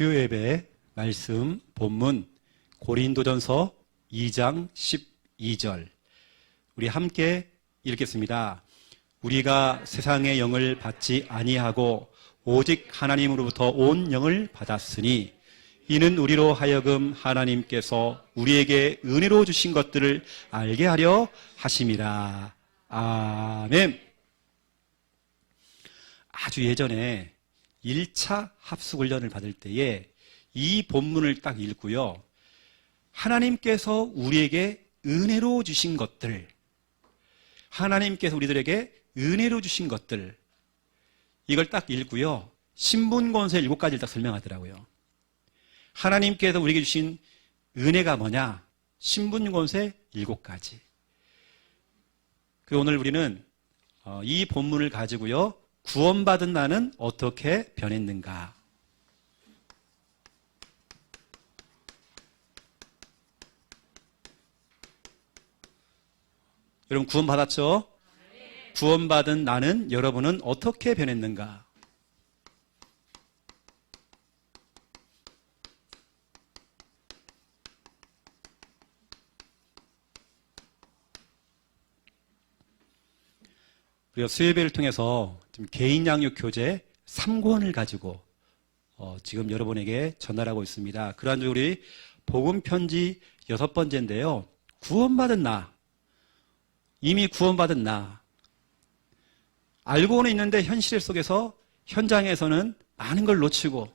수요 예배 말씀 본문 고린도전서 2장 12절 우리 함께 읽겠습니다. 우리가 세상의 영을 받지 아니하고 오직 하나님으로부터 온 영을 받았으니 이는 우리로 하여금 하나님께서 우리에게 은혜로 주신 것들을 알게 하려 하심이라. 아멘. 아주 예전에 1차 합숙훈련을 받을 때에 이 본문을 딱 읽고요. 하나님께서 우리에게 은혜로 주신 것들, 하나님께서 우리들에게 은혜로 주신 것들, 이걸 딱 읽고요. 신분권세 7가지를 딱 설명하더라고요. 하나님께서 우리에게 주신 은혜가 뭐냐? 신분권세 7가지. 오늘 우리는 이 본문을 가지고요. 구원받은 나는 어떻게 변했는가? 여러분 구원받았죠? 구원받은 나는, 여러분은 어떻게 변했는가? 우리가 수요예배를 통해서 지금 개인 양육 교재 3권을 가지고 지금 여러분에게 전달하고 있습니다. 그러한 우리 복음 편지 6번째인데요. 구원받은 나, 이미 구원받은 나, 알고는 있는데 현실 속에서 현장에서는 많은 걸 놓치고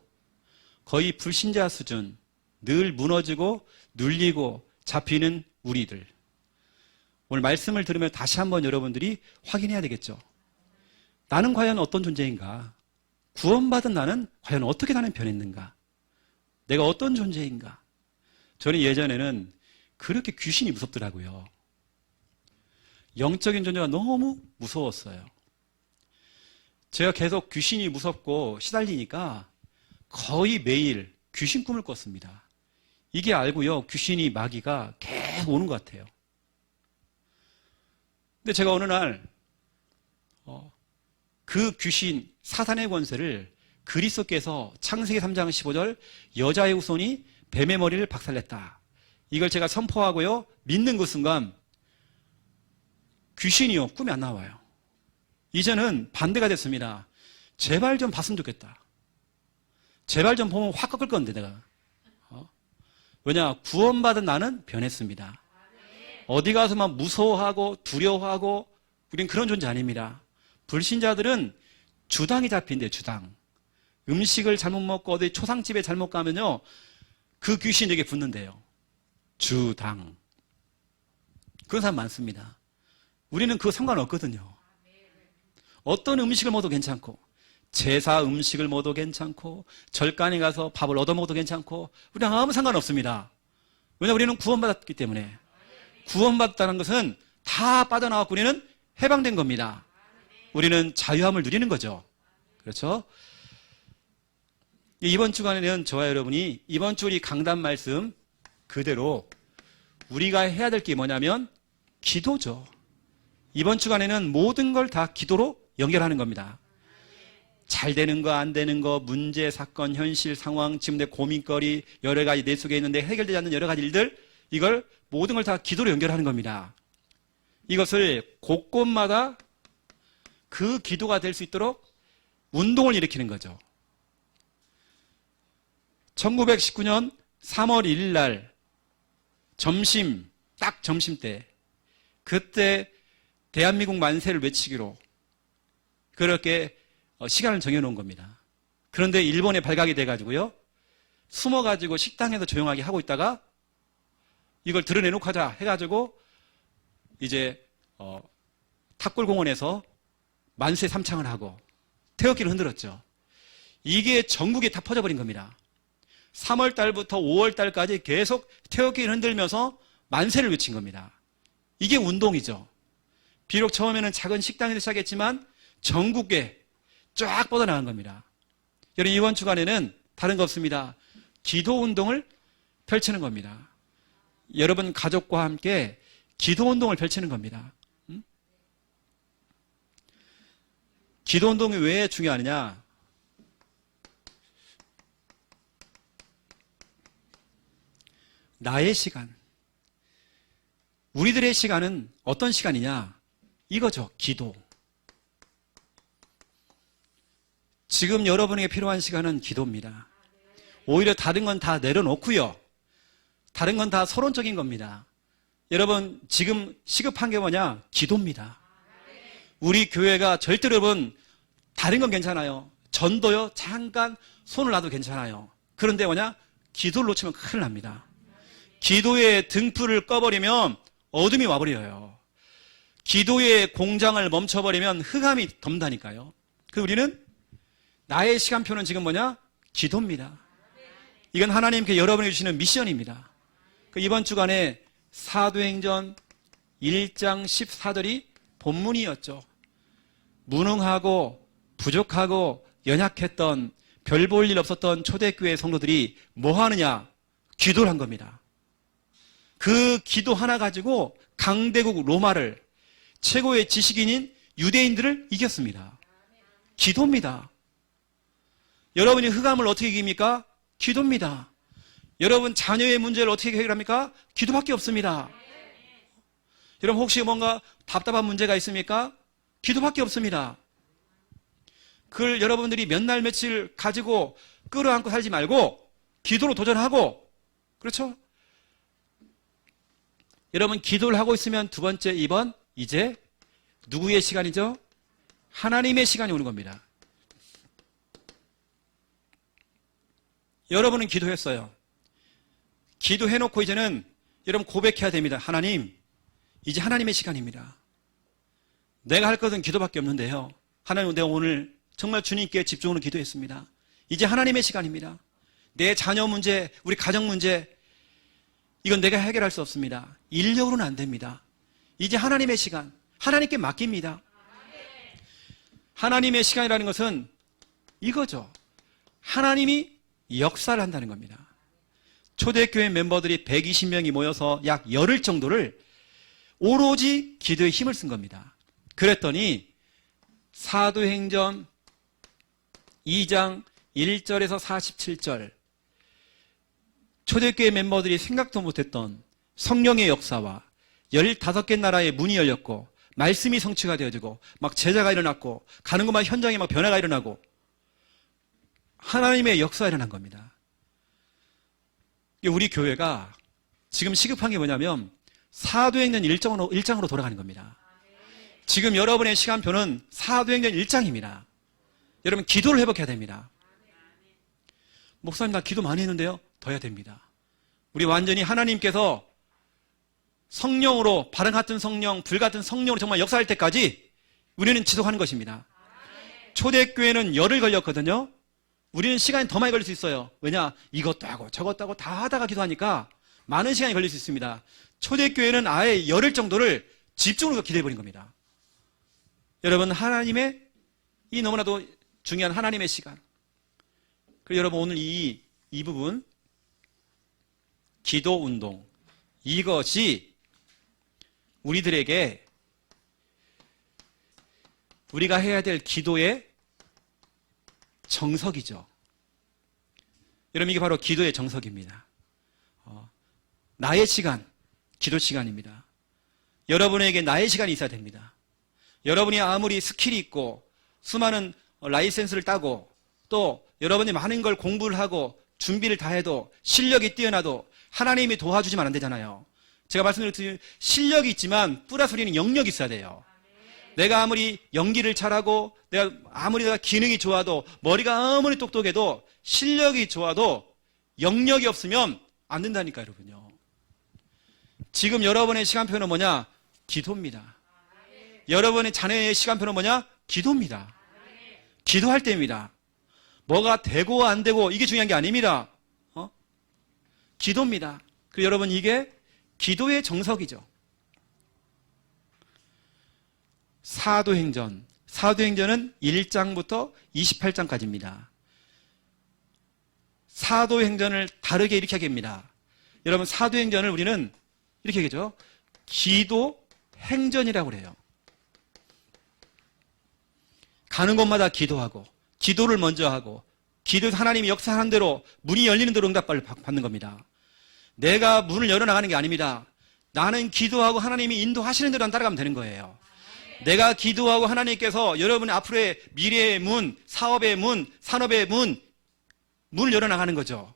거의 불신자 수준, 늘 무너지고 눌리고 잡히는 우리들. 오늘 말씀을 들으면 다시 한번 여러분들이 확인해야 되겠죠. 나는 과연 어떤 존재인가? 구원받은 나는 과연 어떻게 나는 변했는가? 내가 어떤 존재인가? 저는 예전에는 그렇게 귀신이 무섭더라고요. 영적인 존재가 너무 무서웠어요. 제가 계속 귀신이 무섭고 시달리니까 거의 매일 귀신 꿈을 꿨습니다. 이게 알고요. 귀신이 마귀가 계속 오는 것 같아요. 근데 제가 어느 날 그 귀신 사탄의 권세를 그리스도께서 창세기 3장 15절 여자의 후손이 뱀의 머리를 박살냈다. 이걸 제가 선포하고요. 믿는 그 순간 귀신이요. 꿈에 안 나와요. 이제는 반대가 됐습니다. 제발 좀 봤으면 좋겠다. 제발 좀 보면 확 꺾을 건데 내가. 왜냐? 구원받은 나는 변했습니다. 어디 가서만 무서워하고 두려워하고 우린 그런 존재 아닙니다. 불신자들은 주당이 잡힌대요. 주당. 음식을 잘못 먹고 어디 초상집에 잘못 가면요. 그 귀신에게 붙는데요. 주당. 그런 사람 많습니다. 우리는 그거 상관없거든요. 어떤 음식을 먹어도 괜찮고 제사 음식을 먹어도 괜찮고 절간에 가서 밥을 얻어먹어도 괜찮고 우리는 아무 상관없습니다. 왜냐하면 우리는 구원받았기 때문에. 구원받았다는 것은 다 빠져나왔고 우리는 해방된 겁니다. 우리는 자유함을 누리는 거죠. 그렇죠? 이번 주간에는 저와 여러분이 이번 주 우리 강단 말씀 그대로 우리가 해야 될 게 뭐냐면 기도죠. 이번 주간에는 모든 걸 다 기도로 연결하는 겁니다. 잘 되는 거, 안 되는 거, 문제, 사건, 현실, 상황, 지금 내 고민거리, 여러 가지 내 속에 있는데 해결되지 않는 여러 가지 일들, 이걸 모든 걸 다 기도로 연결하는 겁니다. 이것을 곳곳마다 그 기도가 될 수 있도록 운동을 일으키는 거죠. 1919년 3월 1일 날 딱 점심 때 그때 대한민국 만세를 외치기로 그렇게 시간을 정해놓은 겁니다. 그런데 일본에 발각이 돼가지고요. 숨어가지고 식당에서 조용하게 하고 있다가 이걸 드러내놓고 하자 해가지고 이제 탑골공원에서 만세 삼창을 하고 태극기를 흔들었죠. 이게 전국에 다 퍼져버린 겁니다. 3월 달부터 5월 달까지 계속 태극기를 흔들면서 만세를 외친 겁니다. 이게 운동이죠. 비록 처음에는 작은 식당에서 시작했지만 전국에 쫙 뻗어나간 겁니다. 여러분 이번 주간에는 다른 거 없습니다. 기도 운동을 펼치는 겁니다. 여러분 가족과 함께 기도 운동을 펼치는 겁니다. 기도 운동이 왜 중요하느냐? 나의 시간. 우리들의 시간은 어떤 시간이냐? 이거죠. 기도. 지금 여러분에게 필요한 시간은 기도입니다. 오히려 다른 건 다 내려놓고요. 다른 건 다 서론적인 겁니다. 여러분, 지금 시급한 게 뭐냐? 기도입니다. 우리 교회가 절대로 여러분, 다른 건 괜찮아요. 전도요, 잠깐 손을 놔도 괜찮아요. 그런데 뭐냐? 기도를 놓치면 큰일 납니다. 기도의 등불을 꺼버리면 어둠이 와버려요. 기도의 공장을 멈춰버리면 흑암이 덤다니까요. 그 우리는 나의 시간표는 지금 뭐냐? 기도입니다. 이건 하나님께 여러분이 주시는 미션입니다. 이번 주간에 사도행전 1장 14절이 본문이었죠. 무능하고 부족하고 연약했던 별 볼 일 없었던 초대교회 성도들이 뭐 하느냐? 기도를 한 겁니다. 그 기도 하나 가지고 강대국 로마를, 최고의 지식인인 유대인들을 이겼습니다. 기도입니다. 여러분이 흑암을 어떻게 이깁니까? 기도입니다. 여러분 자녀의 문제를 어떻게 해결합니까? 기도밖에 없습니다. 여러분 혹시 뭔가 답답한 문제가 있습니까? 기도밖에 없습니다. 그걸 여러분들이 몇 날 며칠 가지고 끌어안고 살지 말고 기도로 도전하고, 그렇죠? 여러분 기도를 하고 있으면 두 번째, 2번, 이제 누구의 시간이죠? 하나님의 시간이 오는 겁니다. 여러분은 기도했어요. 기도해놓고 이제는 여러분 고백해야 됩니다. 하나님, 이제 하나님의 시간입니다. 내가 할 것은 기도밖에 없는데요. 하나님, 내가 오늘 정말 주님께 집중으로 기도했습니다. 이제 하나님의 시간입니다. 내 자녀 문제, 우리 가정 문제, 이건 내가 해결할 수 없습니다. 인력으로는 안 됩니다. 이제 하나님의 시간, 하나님께 맡깁니다. 하나님의 시간이라는 것은 이거죠. 하나님이 역사를 한다는 겁니다. 초대교회 멤버들이 120명이 모여서 약 열흘 정도를 오로지 기도에 힘을 쓴 겁니다. 그랬더니 사도행전 2장 1절에서 47절, 초대교회 멤버들이 생각도 못했던 성령의 역사와 15개 나라의 문이 열렸고 말씀이 성취가 되어지고 막 제자가 일어났고 가는 곳마다 현장에 막 변화가 일어나고 하나님의 역사가 일어난 겁니다. 우리 교회가 지금 시급한 게 뭐냐면 사도행전 1장으로 돌아가는 겁니다. 지금 여러분의 시간표는 사도행전 1장입니다. 여러분 기도를 회복해야 됩니다. 목사님, 나 기도 많이 했는데요. 더 해야 됩니다. 우리 완전히 하나님께서 성령으로, 바람 같은 성령, 불 같은 성령으로 정말 역사할 때까지 우리는 지속하는 것입니다. 초대교회는 열흘 걸렸거든요. 우리는 시간이 더 많이 걸릴 수 있어요. 왜냐? 이것도 하고 저것도 하고 다 하다가 기도하니까 많은 시간이 걸릴 수 있습니다. 초대교회는 아예 열흘 정도를 집중으로 기도해버린 겁니다. 여러분, 하나님의 이 너무나도 중요한 하나님의 시간. 그리고 여러분 오늘 이 부분, 기도 운동, 이것이 우리들에게 우리가 해야 될 기도의 정석이죠. 여러분, 이게 바로 기도의 정석입니다. 나의 시간, 기도 시간입니다. 여러분에게 나의 시간이 있어야 됩니다. 여러분이 아무리 스킬이 있고 수많은 라이센스를 따고 또 여러분이 많은 걸 공부를 하고 준비를 다 해도 실력이 뛰어나도 하나님이 도와주지만 안 되잖아요. 제가 말씀드렸듯이 실력이 있지만 플러스 우리는 영역이 있어야 돼요. 내가 아무리 연기를 잘하고 내가 기능이 좋아도 머리가 아무리 똑똑해도 실력이 좋아도 영역이 없으면 안 된다니까 여러분요. 지금 여러분의 시간표는 뭐냐? 기도입니다. 여러분의 자녀의 시간표는 뭐냐? 기도입니다. 기도할 때입니다. 뭐가 되고 안 되고 이게 중요한 게 아닙니다. 기도입니다. 그리고 여러분 이게 기도의 정석이죠. 사도행전은 1장부터 28장까지입니다. 사도행전을 다르게 이렇게 하겠습니다. 여러분 사도행전을 우리는 이렇게 얘기하죠. 기도행전이라고 그래요. 가는 곳마다 기도하고 기도를 먼저 하고 기도에서 하나님이 역사하는 대로 문이 열리는 대로 응답을 받는 겁니다. 내가 문을 열어나가는 게 아닙니다. 나는 기도하고 하나님이 인도하시는 대로 따라가면 되는 거예요. 내가 기도하고 하나님께서 여러분의 앞으로의 미래의 문, 사업의 문, 산업의 문을 열어나가는 거죠.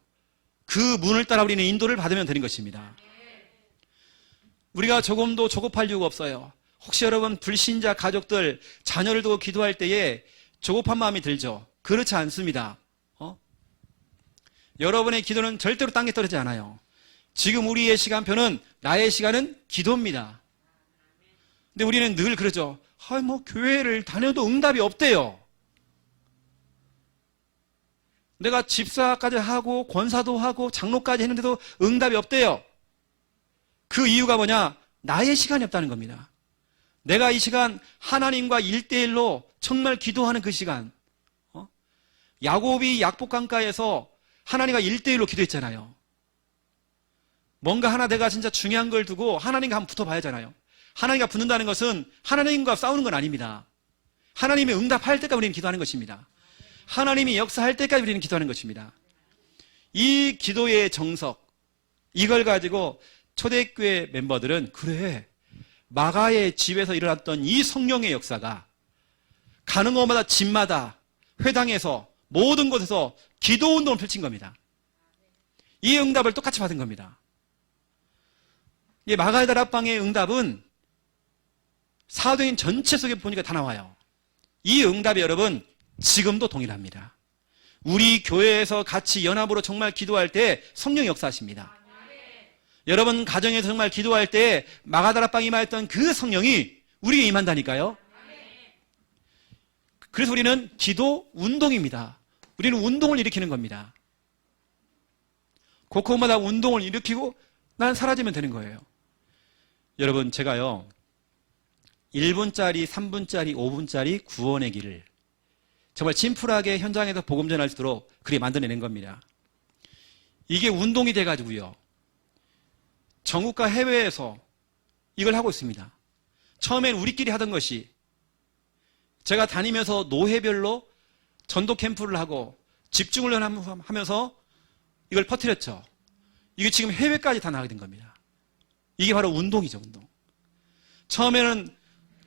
그 문을 따라 우리는 인도를 받으면 되는 것입니다. 우리가 조금도 조급할 이유가 없어요. 혹시 여러분 불신자 가족들 자녀를 두고 기도할 때에 조급한 마음이 들죠? 그렇지 않습니다. 여러분의 기도는 절대로 땅에 떨어지지 않아요. 지금 우리의 시간표는 나의 시간은 기도입니다. 근데 우리는 늘 그러죠. 교회를 다녀도 응답이 없대요. 내가 집사까지 하고 권사도 하고 장로까지 했는데도 응답이 없대요. 그 이유가 뭐냐? 나의 시간이 없다는 겁니다. 내가 이 시간 하나님과 1대1로 정말 기도하는 그 시간. 야곱이 약복강가에서 하나님과 1대1로 기도했잖아요. 뭔가 하나 내가 진짜 중요한 걸 두고 하나님과 한번 붙어봐야 하잖아요. 하나님과 붙는다는 것은 하나님과 싸우는 건 아닙니다. 하나님이 응답할 때까지 우리는 기도하는 것입니다. 하나님이 역사할 때까지 우리는 기도하는 것입니다. 이 기도의 정석, 이걸 가지고 초대교회 멤버들은 그래, 마가의 집에서 일어났던 이 성령의 역사가 가는 곳마다 집마다 회당에서 모든 곳에서 기도 운동을 펼친 겁니다. 이 응답을 똑같이 받은 겁니다. 이 마가의 다락방의 응답은 사도인 전체 속에 보니까 다 나와요. 이 응답이 여러분 지금도 동일합니다. 우리 교회에서 같이 연합으로 정말 기도할 때 성령이 역사하십니다. 여러분 가정에서 정말 기도할 때 마가다락방에 임하였던 그 성령이 우리에게 임한다니까요. 그래서 우리는 기도 운동입니다. 우리는 운동을 일으키는 겁니다. 곳곳마다 운동을 일으키고 난 사라지면 되는 거예요. 여러분 제가요 1분짜리, 3분짜리, 5분짜리 구원의 길을 정말 심플하게 현장에서 복음 전할 수 있도록 그렇게 만들어내는 겁니다. 이게 운동이 돼가지고요 전국과 해외에서 이걸 하고 있습니다. 처음엔 우리끼리 하던 것이 제가 다니면서 노회별로 전도 캠프를 하고 집중을 하면서 이걸 퍼뜨렸죠. 이게 지금 해외까지 다 나가게 된 겁니다. 이게 바로 운동이죠, 운동. 처음에는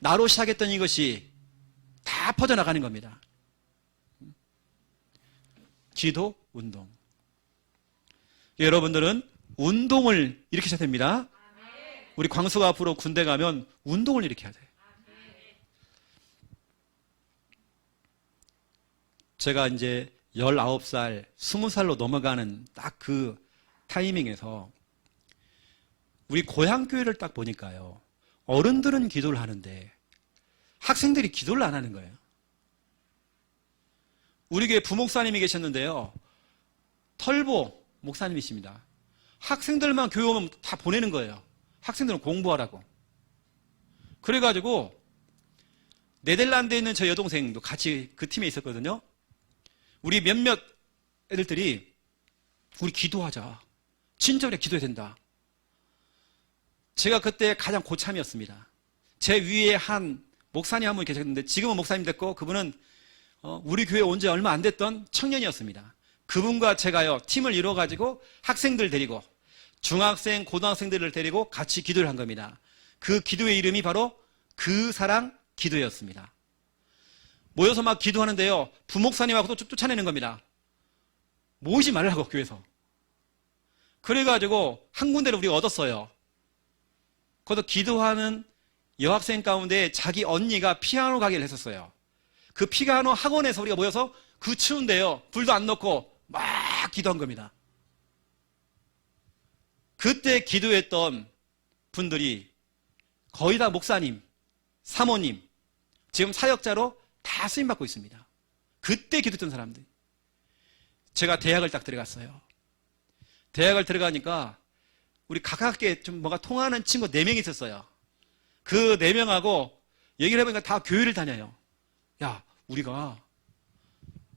나로 시작했던 이것이 다 퍼져나가는 겁니다. 기도, 운동. 여러분들은 운동을 일으키셔야 됩니다. 우리 광수가 앞으로 군대 가면 운동을 일으켜야 돼. 제가 이제 19살, 20살로 넘어가는 딱 그 타이밍에서 우리 고향교회를 딱 보니까요. 어른들은 기도를 하는데 학생들이 기도를 안 하는 거예요. 우리 교회 부목사님이 계셨는데요. 털보 목사님이십니다. 학생들만 교회 오면 다 보내는 거예요. 학생들은 공부하라고. 그래가지고 네덜란드에 있는 저 여동생도 같이 그 팀에 있었거든요. 우리 몇몇 애들들이 우리 기도하자. 진짜 우리가 기도해야 된다. 제가 그때 가장 고참이었습니다. 제 위에 한 목사님 한 분 계셨는데 지금은 목사님 됐고 그분은 우리 교회 온 지 얼마 안 됐던 청년이었습니다. 그분과 제가요 팀을 이뤄가지고 학생들 데리고 중학생, 고등학생들을 데리고 같이 기도를 한 겁니다. 그 기도의 이름이 바로 그 사랑 기도였습니다. 모여서 막 기도하는데요. 부목사님하고 또 쫓아내는 겁니다. 모이지 말라고 교회에서. 그래가지고 한 군데를 우리가 얻었어요. 거기서 기도하는 여학생 가운데 자기 언니가 피아노 가게를 했었어요. 그 피아노 학원에서 우리가 모여서 그 추운데요. 불도 안 넣고 막 기도한 겁니다. 그때 기도했던 분들이 거의 다 목사님, 사모님, 지금 사역자로 다 쓰임받고 있습니다. 그때 기도했던 사람들. 제가 대학을 딱 들어갔어요. 대학을 들어가니까 우리 가깝게 좀 뭔가 통하는 친구 4명이 있었어요. 그 4명하고 얘기를 해보니까 다 교회를 다녀요. 야, 우리가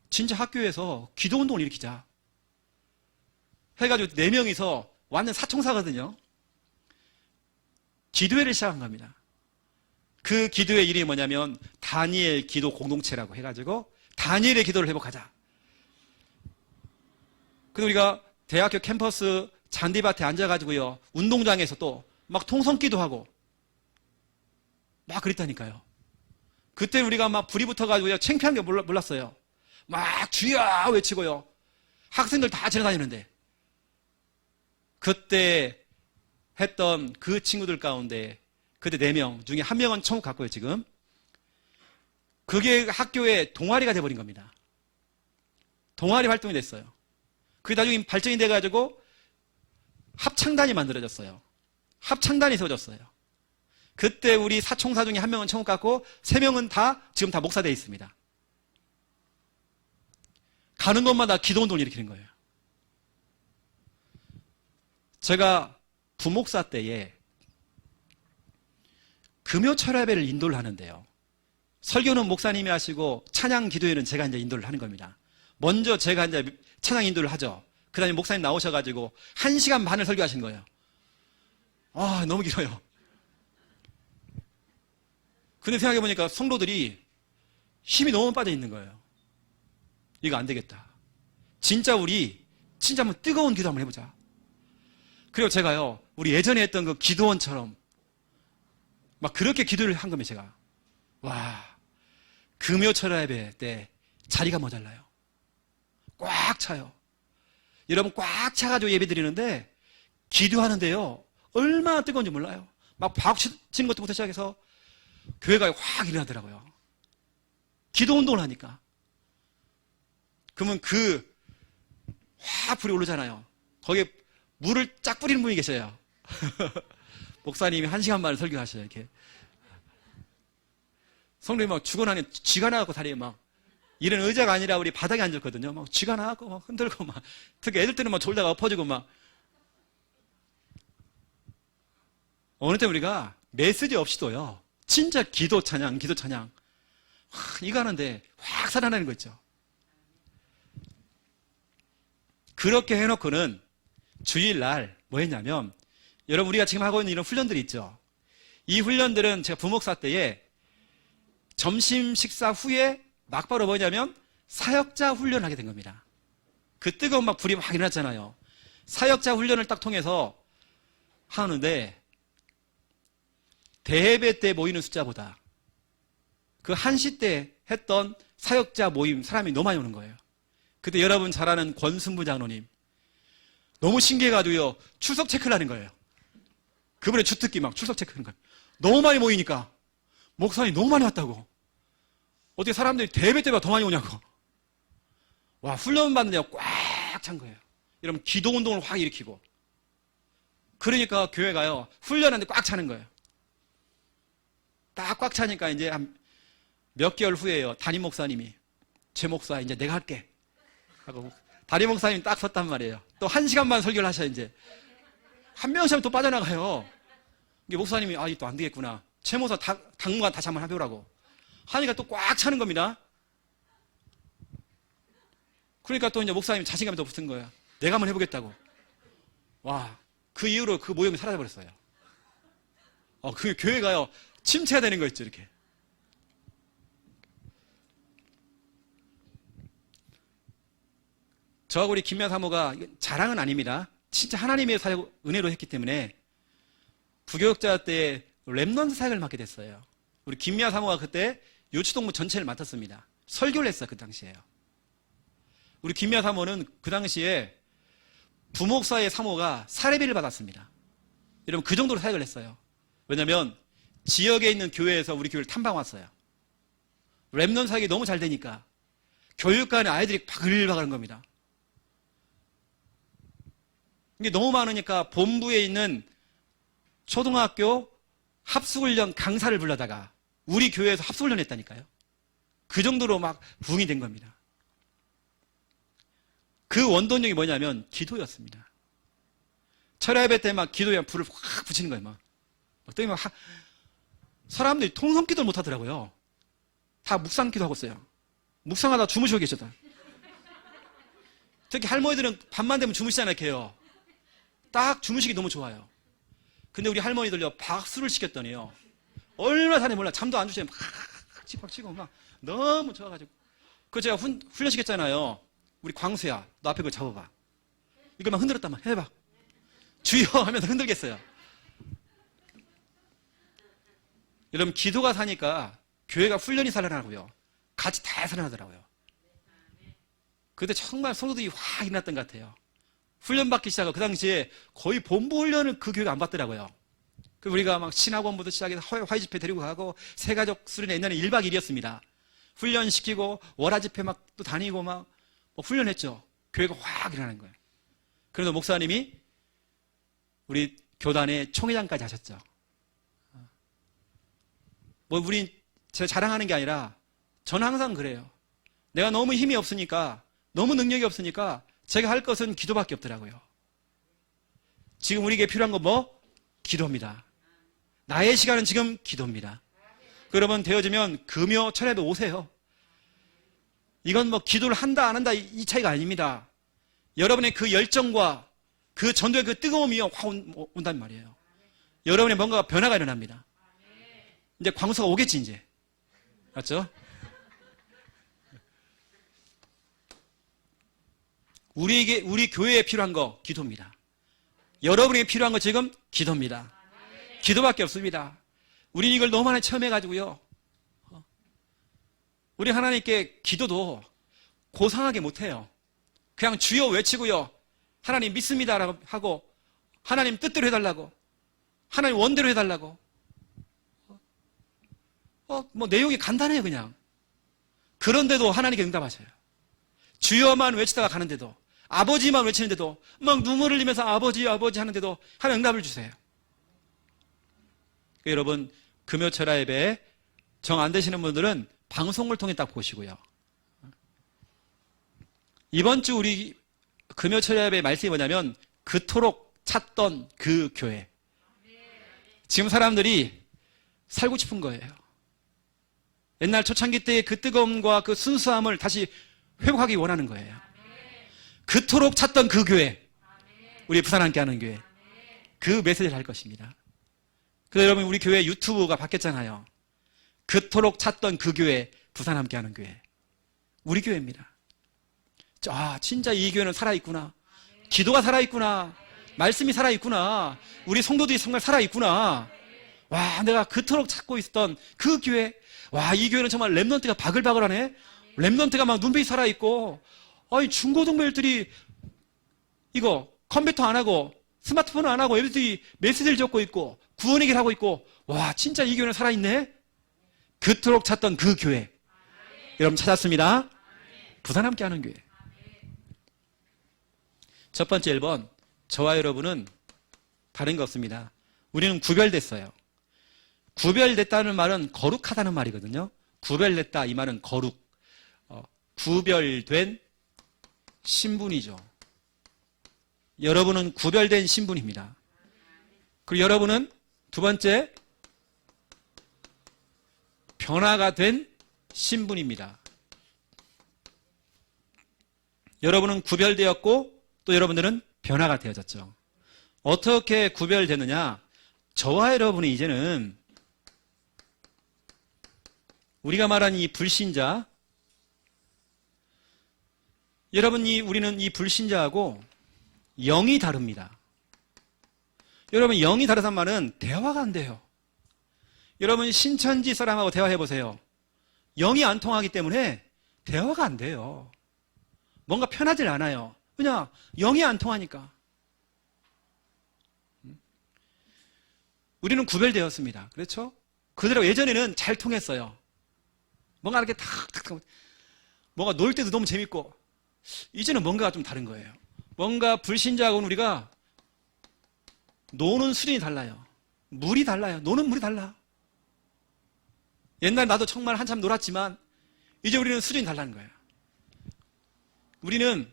진짜 학교에서 기도운동을 일으키자. 해가지고 4명이서 완전 사총사거든요. 기도회를 시작한 겁니다. 그 기도의 이름이 뭐냐면 다니엘 기도 공동체라고 해가지고 다니엘의 기도를 회복하자. 그래서 우리가 대학교 캠퍼스 잔디밭에 앉아가지고요, 운동장에서 또 막 통성기도 하고 막 그랬다니까요. 그때 우리가 막 불이 붙어가지고요, 창피한 게 몰랐어요. 막 주여 외치고요, 학생들 다 지나다니는데, 그때 했던 그 친구들 가운데 그때 4명 중에 1명은 천국 갔고요. 지금 그게 학교의 동아리가 돼버린 겁니다. 동아리 활동이 됐어요. 그게 나중에 발전이 돼가지고 합창단이 만들어졌어요. 합창단이 세워졌어요. 그때 우리 사총사 중에 1명은 천국 갔고 3명은 다 지금 다 목사되어 있습니다. 가는 곳마다 기도운동을 일으키는 거예요. 제가 부목사 때에 금요철야배를 인도를 하는데요, 설교는 목사님이 하시고 찬양 기도회는 제가 이제 인도를 하는 겁니다. 먼저 제가 이제 찬양 인도를 하죠. 그 다음에 목사님 나오셔가지고 1시간 반을 설교하신 거예요. 아, 너무 길어요. 근데 생각해보니까 성도들이 힘이 너무 빠져 있는 거예요. 이거 안 되겠다. 진짜 우리 진짜 한번 뜨거운 기도 한번 해보자. 그리고 제가요, 우리 예전에 했던 그 기도원처럼 막 그렇게 기도를 한 겁니다. 제가. 와, 금요철야 예배 때 자리가 모자라요. 꽉 차요. 여러분, 꽉 차가지고 예배 드리는데 기도하는데요, 얼마나 뜨거운지 몰라요. 막 박수 치는 것부터 시작해서 교회가 확 일어나더라고요. 기도 운동을 하니까. 그러면 확 불이 오르잖아요. 거기에 물을 쫙 뿌리는 분이 계셔요. 목사님이 1시간 만에 설교하셔요. 이렇게 성도님이 막 죽어나니 쥐가 나갖고 다리에 막, 이런 의자가 아니라 우리 바닥에 앉았거든요. 막 쥐가 나갖고 막 흔들고 막, 특히 애들 때는 막 졸다가 엎어지고 막. 어느 때 우리가 메시지 없이도요, 진짜 기도 찬양 이거 하는데 확 살아나는 거 있죠. 그렇게 해놓고는 주일날 뭐 했냐면, 여러분, 우리가 지금 하고 있는 이런 훈련들이 있죠. 이 훈련들은 제가 부목사 때에 점심 식사 후에 막바로 뭐냐면 사역자 훈련을 하게 된 겁니다. 그 뜨거운 막 불이 막 일어났잖아요. 사역자 훈련을 딱 통해서 하는데, 대예배 때 모이는 숫자보다 그 1시 때 했던 사역자 모임 사람이 너무 많이 오는 거예요. 그때 여러분 잘 아는 권순부 장로님 너무 신기해가지고요, 출석 체크를 하는 거예요. 그분의 주특기 막 출석 체크하는 거예요. 너무 많이 모이니까 목사님 너무 많이 왔다고. 어떻게 사람들이 대예배 때보다 더 많이 오냐고. 와, 훈련 받는데요 꽉 찬 거예요. 여러분, 기도 운동을 확 일으키고. 그러니까 교회가요, 훈련하는데 꽉 차는 거예요. 딱 꽉 차니까 이제 한 몇 개월 후에요, 담임 목사님이 제 목사 이제 내가 할게 하고 담임 목사님 딱 섰단 말이에요. 또 1시간만 설교를 하셔. 이제 한 명씩 하면 또 빠져나가요. 이게 목사님이 아, 또 안 되겠구나, 최 목사 당분간 다시 한번 해보라고 하니까 또 꽉 차는 겁니다. 그러니까 또 이제 목사님 자신감이 더 붙은 거예요. 내가 한번 해보겠다고. 와, 그 이후로 그 모임이 사라져버렸어요. 그 교회가요, 침체가 되는 거 있죠, 이렇게. 저하고 우리 김미아 사모가, 자랑은 아닙니다. 진짜 하나님의 사역 은혜로 했기 때문에 부교육자 때 랩넌트 사역을 맡게 됐어요. 우리 김미아 사모가 그때 유치동부 전체를 맡았습니다. 설교를 했어요, 그 당시에요. 우리 김미아 사모는 그 당시에 부목사의 사모가 사례비를 받았습니다. 여러분, 그 정도로 사역을 했어요. 왜냐면 지역에 있는 교회에서 우리 교회를 탐방 왔어요. 랩넌트 사역이 너무 잘 되니까 교육관에 아이들이 바글바글한 겁니다. 이게 너무 많으니까 본부에 있는 초등학교 합숙훈련 강사를 불러다가 우리 교회에서 합숙훈련 했다니까요. 그 정도로 막 부흥이 된 겁니다. 그 원동력이 뭐냐면 기도였습니다. 철야 예배 때 막 기도에 불을 확 붙이는 거예요. 막 사람들이 통성기도를 못 하더라고요. 다 묵상기도 하고 있어요. 묵상하다 주무시고 계셨다. 특히 할머니들은 밤만 되면 주무시잖아요, 이렇게요. 딱 주무시기 너무 좋아요. 근데 우리 할머니들요, 박수를 시켰더니요, 얼마나 잘해 몰라. 잠도 안 주세요. 막 찌박치고 막 너무 좋아가지고. 그 제가 훈련시켰잖아요. 우리 광수야, 너 앞에 그거 잡아봐. 이거 막 흔들었단 말이야. 해봐. 주여 하면서 흔들겠어요. 여러분, 기도가 사니까 교회가 훈련이 살아나고요. 같이 다 살아나더라고요. 그때 정말 성도들이 확 일어났던 것 같아요. 훈련받기 시작하고, 그 당시에 거의 본부 훈련을 그 교회가 안 받더라고요. 그 우리가 막 신학원부터 시작해서 화해 집회 데리고 가고, 새가족 수련회 옛날에 1박 2일이었습니다. 훈련시키고, 월화 집회 막 또 다니고 막 훈련했죠. 교회가 확 일어나는 거예요. 그래서 목사님이 우리 교단의 총회장까지 하셨죠. 우리 제가 자랑하는 게 아니라 저는 항상 그래요. 내가 너무 힘이 없으니까, 너무 능력이 없으니까 제가 할 것은 기도밖에 없더라고요. 지금 우리에게 필요한 건 뭐? 기도입니다. 나의 시간은 지금 기도입니다. 여러분, 되어지면 금요 철야도 오세요. 이건 뭐 기도를 한다 안 한다 이 차이가 아닙니다. 여러분의 그 열정과 그 전도의 그 뜨거움이 확 온단 말이에요. 여러분의 뭔가 변화가 일어납니다. 이제 광수가 오겠지 이제. 맞죠? 우리 교회에 필요한 거 기도입니다. 여러분에게 필요한 거 지금 기도입니다. 기도밖에 없습니다. 우리는 이걸 너무 많이 체험해가지고요. 우리 하나님께 기도도 고상하게 못해요. 그냥 주여 외치고요. 하나님 믿습니다라고 하고, 하나님 뜻대로 해달라고, 하나님 원대로 해달라고. 뭐 내용이 간단해요 그냥. 그런데도 하나님께 응답하셔요. 주여만 외치다가 가는데도, 아버지만 외치는데도 막 눈물을 흘리면서 아버지 아버지 하는데도 하나님 응답을 주세요. 여러분, 금요철야 예배 정 안 되시는 분들은 방송을 통해 딱 보시고요. 이번 주 우리 금요철야 예배 말씀이 뭐냐면 그토록 찾던 그 교회. 지금 사람들이 살고 싶은 거예요. 옛날 초창기 때의 그 뜨거움과 그 순수함을 다시 회복하기 원하는 거예요. 그토록 찾던 그 교회, 우리 부산 함께하는 교회, 그 메시지를 할 것입니다. 그래서 여러분, 우리 교회 유튜브가 바뀌었잖아요. 그토록 찾던 그 교회, 부산 함께하는 교회, 우리 교회입니다. 진짜 이 교회는 살아있구나. 기도가 살아있구나. 말씀이 살아있구나. 우리 성도들이 정말 살아있구나. 와, 내가 그토록 찾고 있었던 그 교회. 와, 이 교회는 정말 랩넌트가 바글바글하네. 랩넌트가 막 눈빛이 살아있고, 중고등부들이 이거 컴퓨터 안 하고 스마트폰 안 하고 애들이 메시지를 적고 있고 구원 얘기를 하고 있고, 와, 진짜 이 교회는 살아있네. 그토록 찾던 그 교회, 여러분 찾았습니다. 부산 함께하는 교회. 첫 번째 1번, 저와 여러분은 다른 거 없습니다. 우리는 구별됐어요. 구별됐다는 말은 거룩하다는 말이거든요. 구별됐다, 이 말은 거룩, 구별된 신분이죠. 여러분은 구별된 신분입니다. 그리고 여러분은 두 번째, 변화가 된 신분입니다. 여러분은 구별되었고 또 여러분들은 변화가 되어졌죠. 어떻게 구별되느냐? 저와 여러분이 이제는 우리가 말하는 이 불신자, 우리는 이 불신자하고 영이 다릅니다. 여러분, 영이 다르단 말은 대화가 안 돼요. 여러분, 신천지 사람하고 대화해보세요. 영이 안 통하기 때문에 대화가 안 돼요. 뭔가 편하질 않아요. 그냥 영이 안 통하니까. 우리는 구별되었습니다. 그렇죠? 그들하고 예전에는 잘 통했어요. 뭔가 이렇게 탁탁, 뭔가 놀 때도 너무 재밌고, 이제는 뭔가가 좀 다른 거예요. 뭔가 불신자하고는 우리가 노는 수준이 달라요. 물이 달라요. 노는 물이 달라. 옛날 나도 정말 한참 놀았지만 이제 우리는 수준이 달라는 거예요. 우리는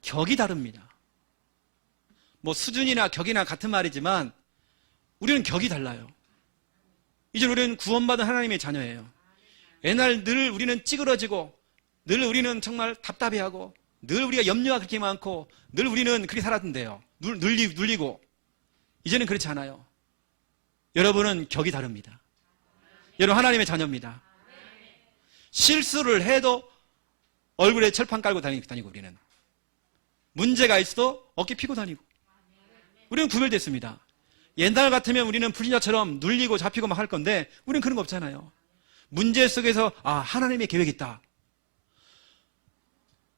격이 다릅니다. 뭐 수준이나 격이나 같은 말이지만 우리는 격이 달라요. 이제 우리는 구원받은 하나님의 자녀예요. 옛날 늘 우리는 찌그러지고, 늘 우리는 정말 답답해하고, 늘 우리가 염려가 그렇게 많고, 늘 우리는 그렇게 살았는데요. 눌리고. 이제는 그렇지 않아요. 여러분은 격이 다릅니다. 여러분, 하나님의 자녀입니다. 실수를 해도 얼굴에 철판 깔고 다니고 우리는 문제가 있어도 어깨 피고 다니고, 우리는 구별됐습니다. 옛날 같으면 우리는 불신자처럼 눌리고 잡히고 막 할 건데 우리는 그런 거 없잖아요. 문제 속에서 하나님의 계획이 있다.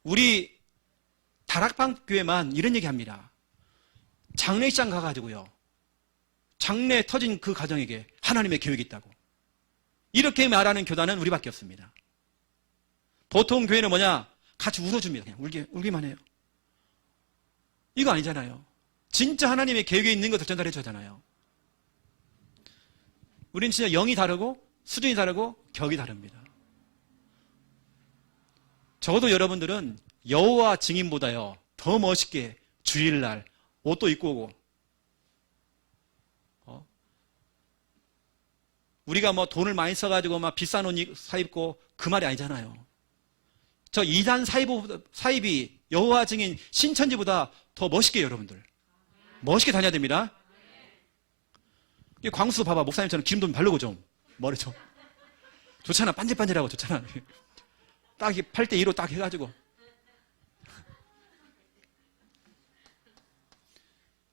우리 다락방 교회만 이런 얘기합니다. 장례식장 가가지고요. 장례 터진 그 가정에게 하나님의 계획이 있다고. 이렇게 말하는 교단은 우리밖에 없습니다. 보통 교회는 뭐냐? 같이 울어줍니다. 그냥 울기만 해요. 이거 아니잖아요. 진짜 하나님의 계획에 있는 것을 전달해 주잖아요. 우리는 진짜 영이 다르고 수준이 다르고 격이 다릅니다. 적어도 여러분들은 여호와 증인보다요 더 멋있게 주일날 옷도 입고 오고, 우리가 뭐 돈을 많이 써가지고 막 비싼 옷 사입고 그 말이 아니잖아요. 저 이단 사입이 여호와 증인 신천지보다 더 멋있게 여러분들 멋있게 다녀야 됩니다. 광수 봐봐, 목사님처럼 기름 좀 바르고 좀 머리 좀 좋잖아. 반질반질하고 좋잖아. 딱 8대 2로 딱 해가지고.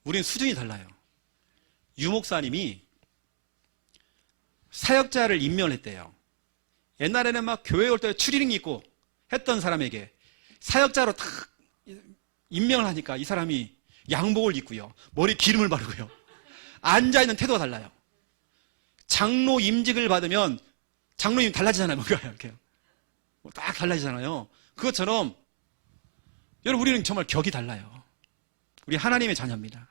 우리는 수준이 달라요. 유 목사님이 사역자를 임명을 했대요. 옛날에는 막 교회 올 때 추리닝 입고 했던 사람에게 사역자로 딱 임명을 하니까 이 사람이 양복을 입고요, 머리 기름을 바르고요, 앉아있는 태도가 달라요. 장로 임직을 받으면 장로님 달라지잖아요. 뭔가 이렇게 딱 달라지잖아요. 그것처럼 여러분 우리는 정말 격이 달라요. 우리 하나님의 자녀입니다.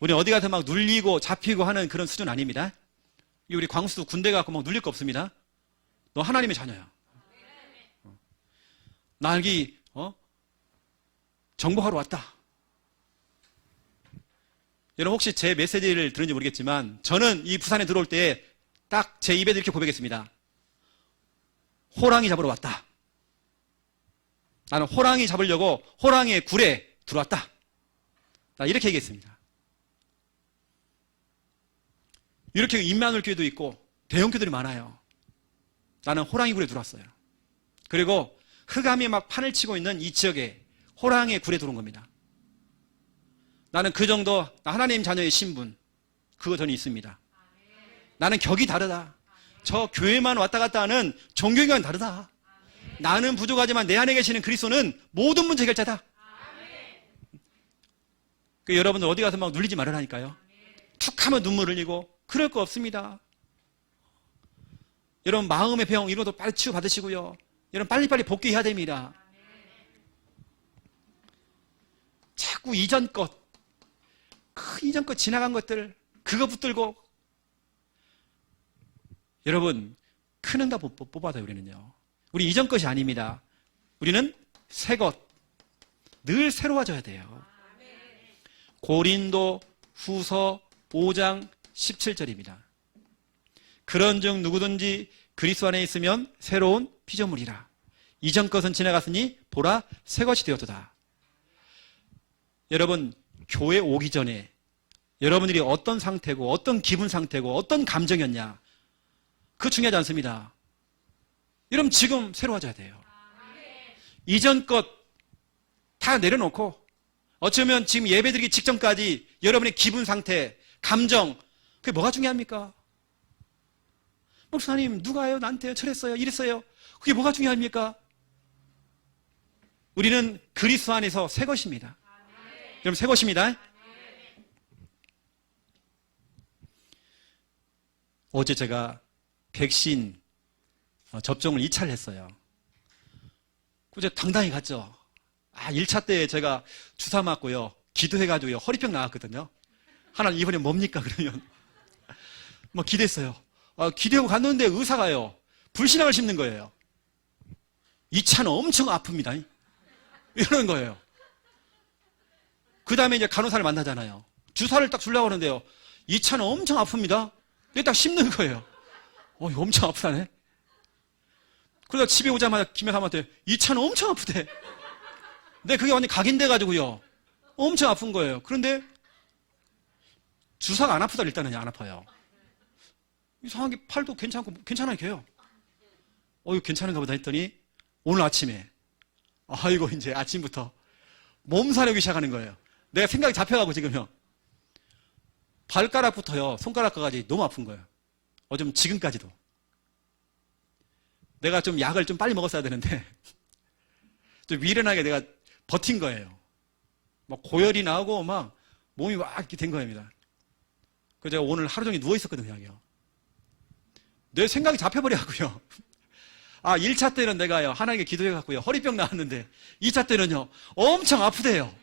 우리 어디 가서 막 눌리고 잡히고 하는 그런 수준 아닙니다. 우리 광수 군대 가고 막 눌릴 거 없습니다. 너 하나님의 자녀야. 나 여기 정복하러 왔다. 여러분 혹시 제 메시지를 들은지 모르겠지만 저는 이 부산에 들어올 때 딱 제 입에 이렇게 고백했습니다. 호랑이 잡으러 왔다. 나는 호랑이 잡으려고 호랑이의 굴에 들어왔다. 나 이렇게 얘기했습니다. 이렇게 임마누엘 교회도 있고 대형 교회들이 많아요. 나는 호랑이 굴에 들어왔어요. 그리고 흑암이 막 판을 치고 있는 이 지역에 호랑이의 굴에 들어온 겁니다. 나는 그 정도 하나님 자녀의 신분 그거 저는 있습니다. 나는 격이 다르다. 저 교회만 왔다 갔다 하는 종교인과는 다르다. 나는 부족하지만 내 안에 계시는 그리스도는 모든 문제 해결자다. 여러분들 어디 가서 막 눌리지 말으라니까요. 툭 하면 눈물 흘리고 그럴 거 없습니다. 여러분 마음의 병 이런 것도 빨리 치유 받으시고요. 여러분 빨리빨리 복귀해야 됩니다. 자꾸 이전 것, 그 이전 것 지나간 것들 그거 붙들고 여러분 큰 응답 못 받아요. 우리는요. 우리 이전 것이 아닙니다. 우리는 새 것, 늘 새로워져야 돼요. 고린도 후서 5장 17절입니다. 그런즉 누구든지 그리스도 안에 있으면 새로운 피조물이라. 이전 것은 지나갔으니 보라 새 것이 되었도다. 여러분 교회 오기 전에 여러분들이 어떤 상태고 어떤 기분 상태고 어떤 감정이었냐 그거 중요하지 않습니다. 여러분 지금 새로워져야 돼요. 이전 것 다 내려놓고 어쩌면 지금 예배드리기 직전까지 여러분의 기분 상태, 감정 그게 뭐가 중요합니까? 목사님 누가요? 나한테 저랬어요? 이랬어요? 그게 뭐가 중요합니까? 우리는 그리스도 안에서 새 것입니다. 여러분 새 것입니다. 어제 제가 백신 접종을 2차를 했어요. 그제 당당히 갔죠. 1차 때 제가 주사 맞고요. 기도해가지고요. 허리병 나왔거든요. 하나님 이번에 뭡니까? 그러면 뭐 기대했어요. 기대하고 갔는데 의사가요. 불신앙을 심는 거예요. 2차는 엄청 아픕니다. 이러는 거예요. 그 다음에 이제 간호사를 만나잖아요. 주사를 딱 주려고 하는데요. 2차는 엄청 아픕니다. 근데 딱 씹는 거예요. 이거 엄청 아프다네. 그러다 집에 오자마자 김여사한테 2차는 엄청 아프대. 근데 그게 완전히 각인돼가지고요. 엄청 아픈 거예요. 그런데 주사가 안 아프다 일단은 안 아파요. 이상하게 팔도 괜찮고 괜찮아요. 걔요. 이거 괜찮은가 보다 했더니 오늘 아침에 이거 이제 아침부터 몸살이 오기 시작하는 거예요. 내가 생각이 잡혀가고 지금요. 발가락부터요, 손가락까지 너무 아픈 거예요. 어쩌면 지금까지도. 내가 좀 약을 좀 빨리 먹었어야 되는데, 좀 미련하게 내가 버틴 거예요. 막 고열이 나고 막 몸이 막 이렇게 된 겁니다. 그래서 제가 오늘 하루 종일 누워있었거든요, 그냥요. 내 생각이 잡혀버려갖고요. 1차 때는 내가요, 하나님께 기도해갖고요, 허리병 나왔는데, 2차 때는요, 엄청 아프대요.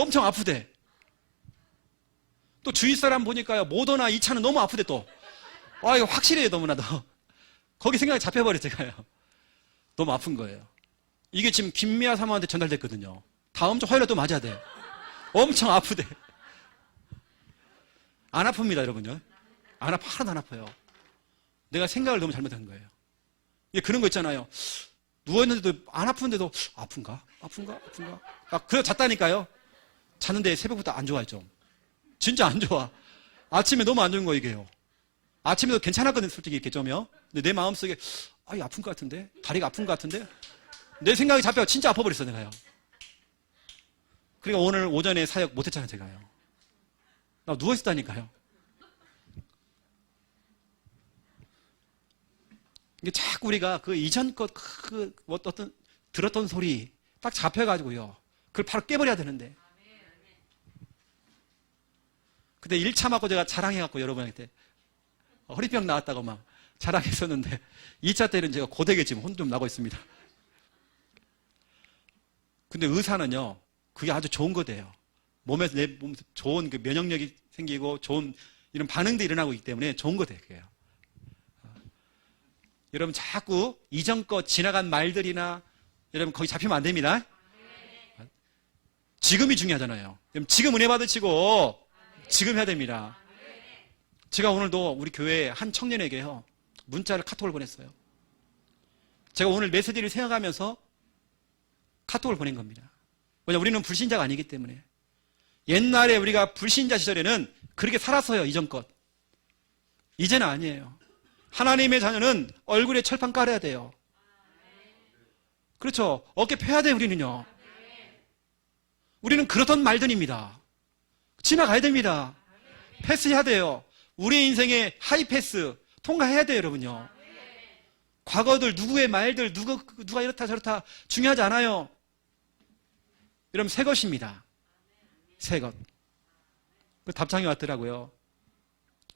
엄청 아프대. 또 주위 사람 보니까요, 모더나 2차는 너무 아프대 또. 이거 확실해요, 너무나도. 거기 생각이 잡혀버려, 제가요. 너무 아픈 거예요. 이게 지금 김미아 사모한테 전달됐거든요. 다음 주 화요일에 또 맞아야 돼요. 엄청 아프대. 안 아픕니다, 여러분요. 하나도 안 아파요. 내가 생각을 너무 잘못한 거예요. 그런 거 있잖아요. 누워있는데도 안 아픈데도 아픈가? 그래서 잤다니까요. 잤는데 새벽부터 안 좋아요, 좀. 진짜 안 좋아. 아침에 너무 안 좋은 거, 이게요. 아침에도 괜찮았거든요, 솔직히 이렇게 좀요. 근데 내 마음속에, 이거 아픈 것 같은데? 다리가 아픈 것 같은데? 내 생각이 잡혀 진짜 아파버렸어, 내가요. 그러니까 오늘 오전에 사역 못했잖아요, 제가요. 나 누워있었다니까요. 이게 자꾸 우리가 그 이전 것, 어떤, 들었던 소리 딱 잡혀가지고요. 그걸 바로 깨버려야 되는데. 근데 1차 맞고 제가 자랑해갖고 여러분한테 허리병 나왔다고 막 자랑했었는데 2차 때는 제가 고되게 지금 혼 좀 나고 있습니다. 근데 의사는요, 그게 아주 좋은 거대요. 내 몸에서 좋은 그 면역력이 생기고 좋은 이런 반응도 일어나고 있기 때문에 좋은 거대요, 그게요. 여러분 자꾸 이전 거 지나간 말들이나 여러분 거기 잡히면 안 됩니다. 지금이 중요하잖아요. 지금 은혜 받으시고 지금 해야 됩니다. 제가 오늘도 우리 교회 한 청년에게요, 문자를 카톡을 보냈어요. 제가 오늘 메시지를 생각하면서 카톡을 보낸 겁니다. 왜냐하면 우리는 불신자가 아니기 때문에. 옛날에 우리가 불신자 시절에는 그렇게 살았어요, 이전 것. 이제는 아니에요. 하나님의 자녀는 얼굴에 철판 깔아야 돼요. 그렇죠. 어깨 펴야 돼요, 우리는요. 우리는 그러던 말든입니다. 지나가야 됩니다. 패스해야 돼요. 우리 인생의 하이 패스 통과해야 돼요, 여러분요. 과거들, 누구의 말들, 누가 이렇다 저렇다 중요하지 않아요. 여러분, 새 것입니다. 새 것. 그 답장이 왔더라고요.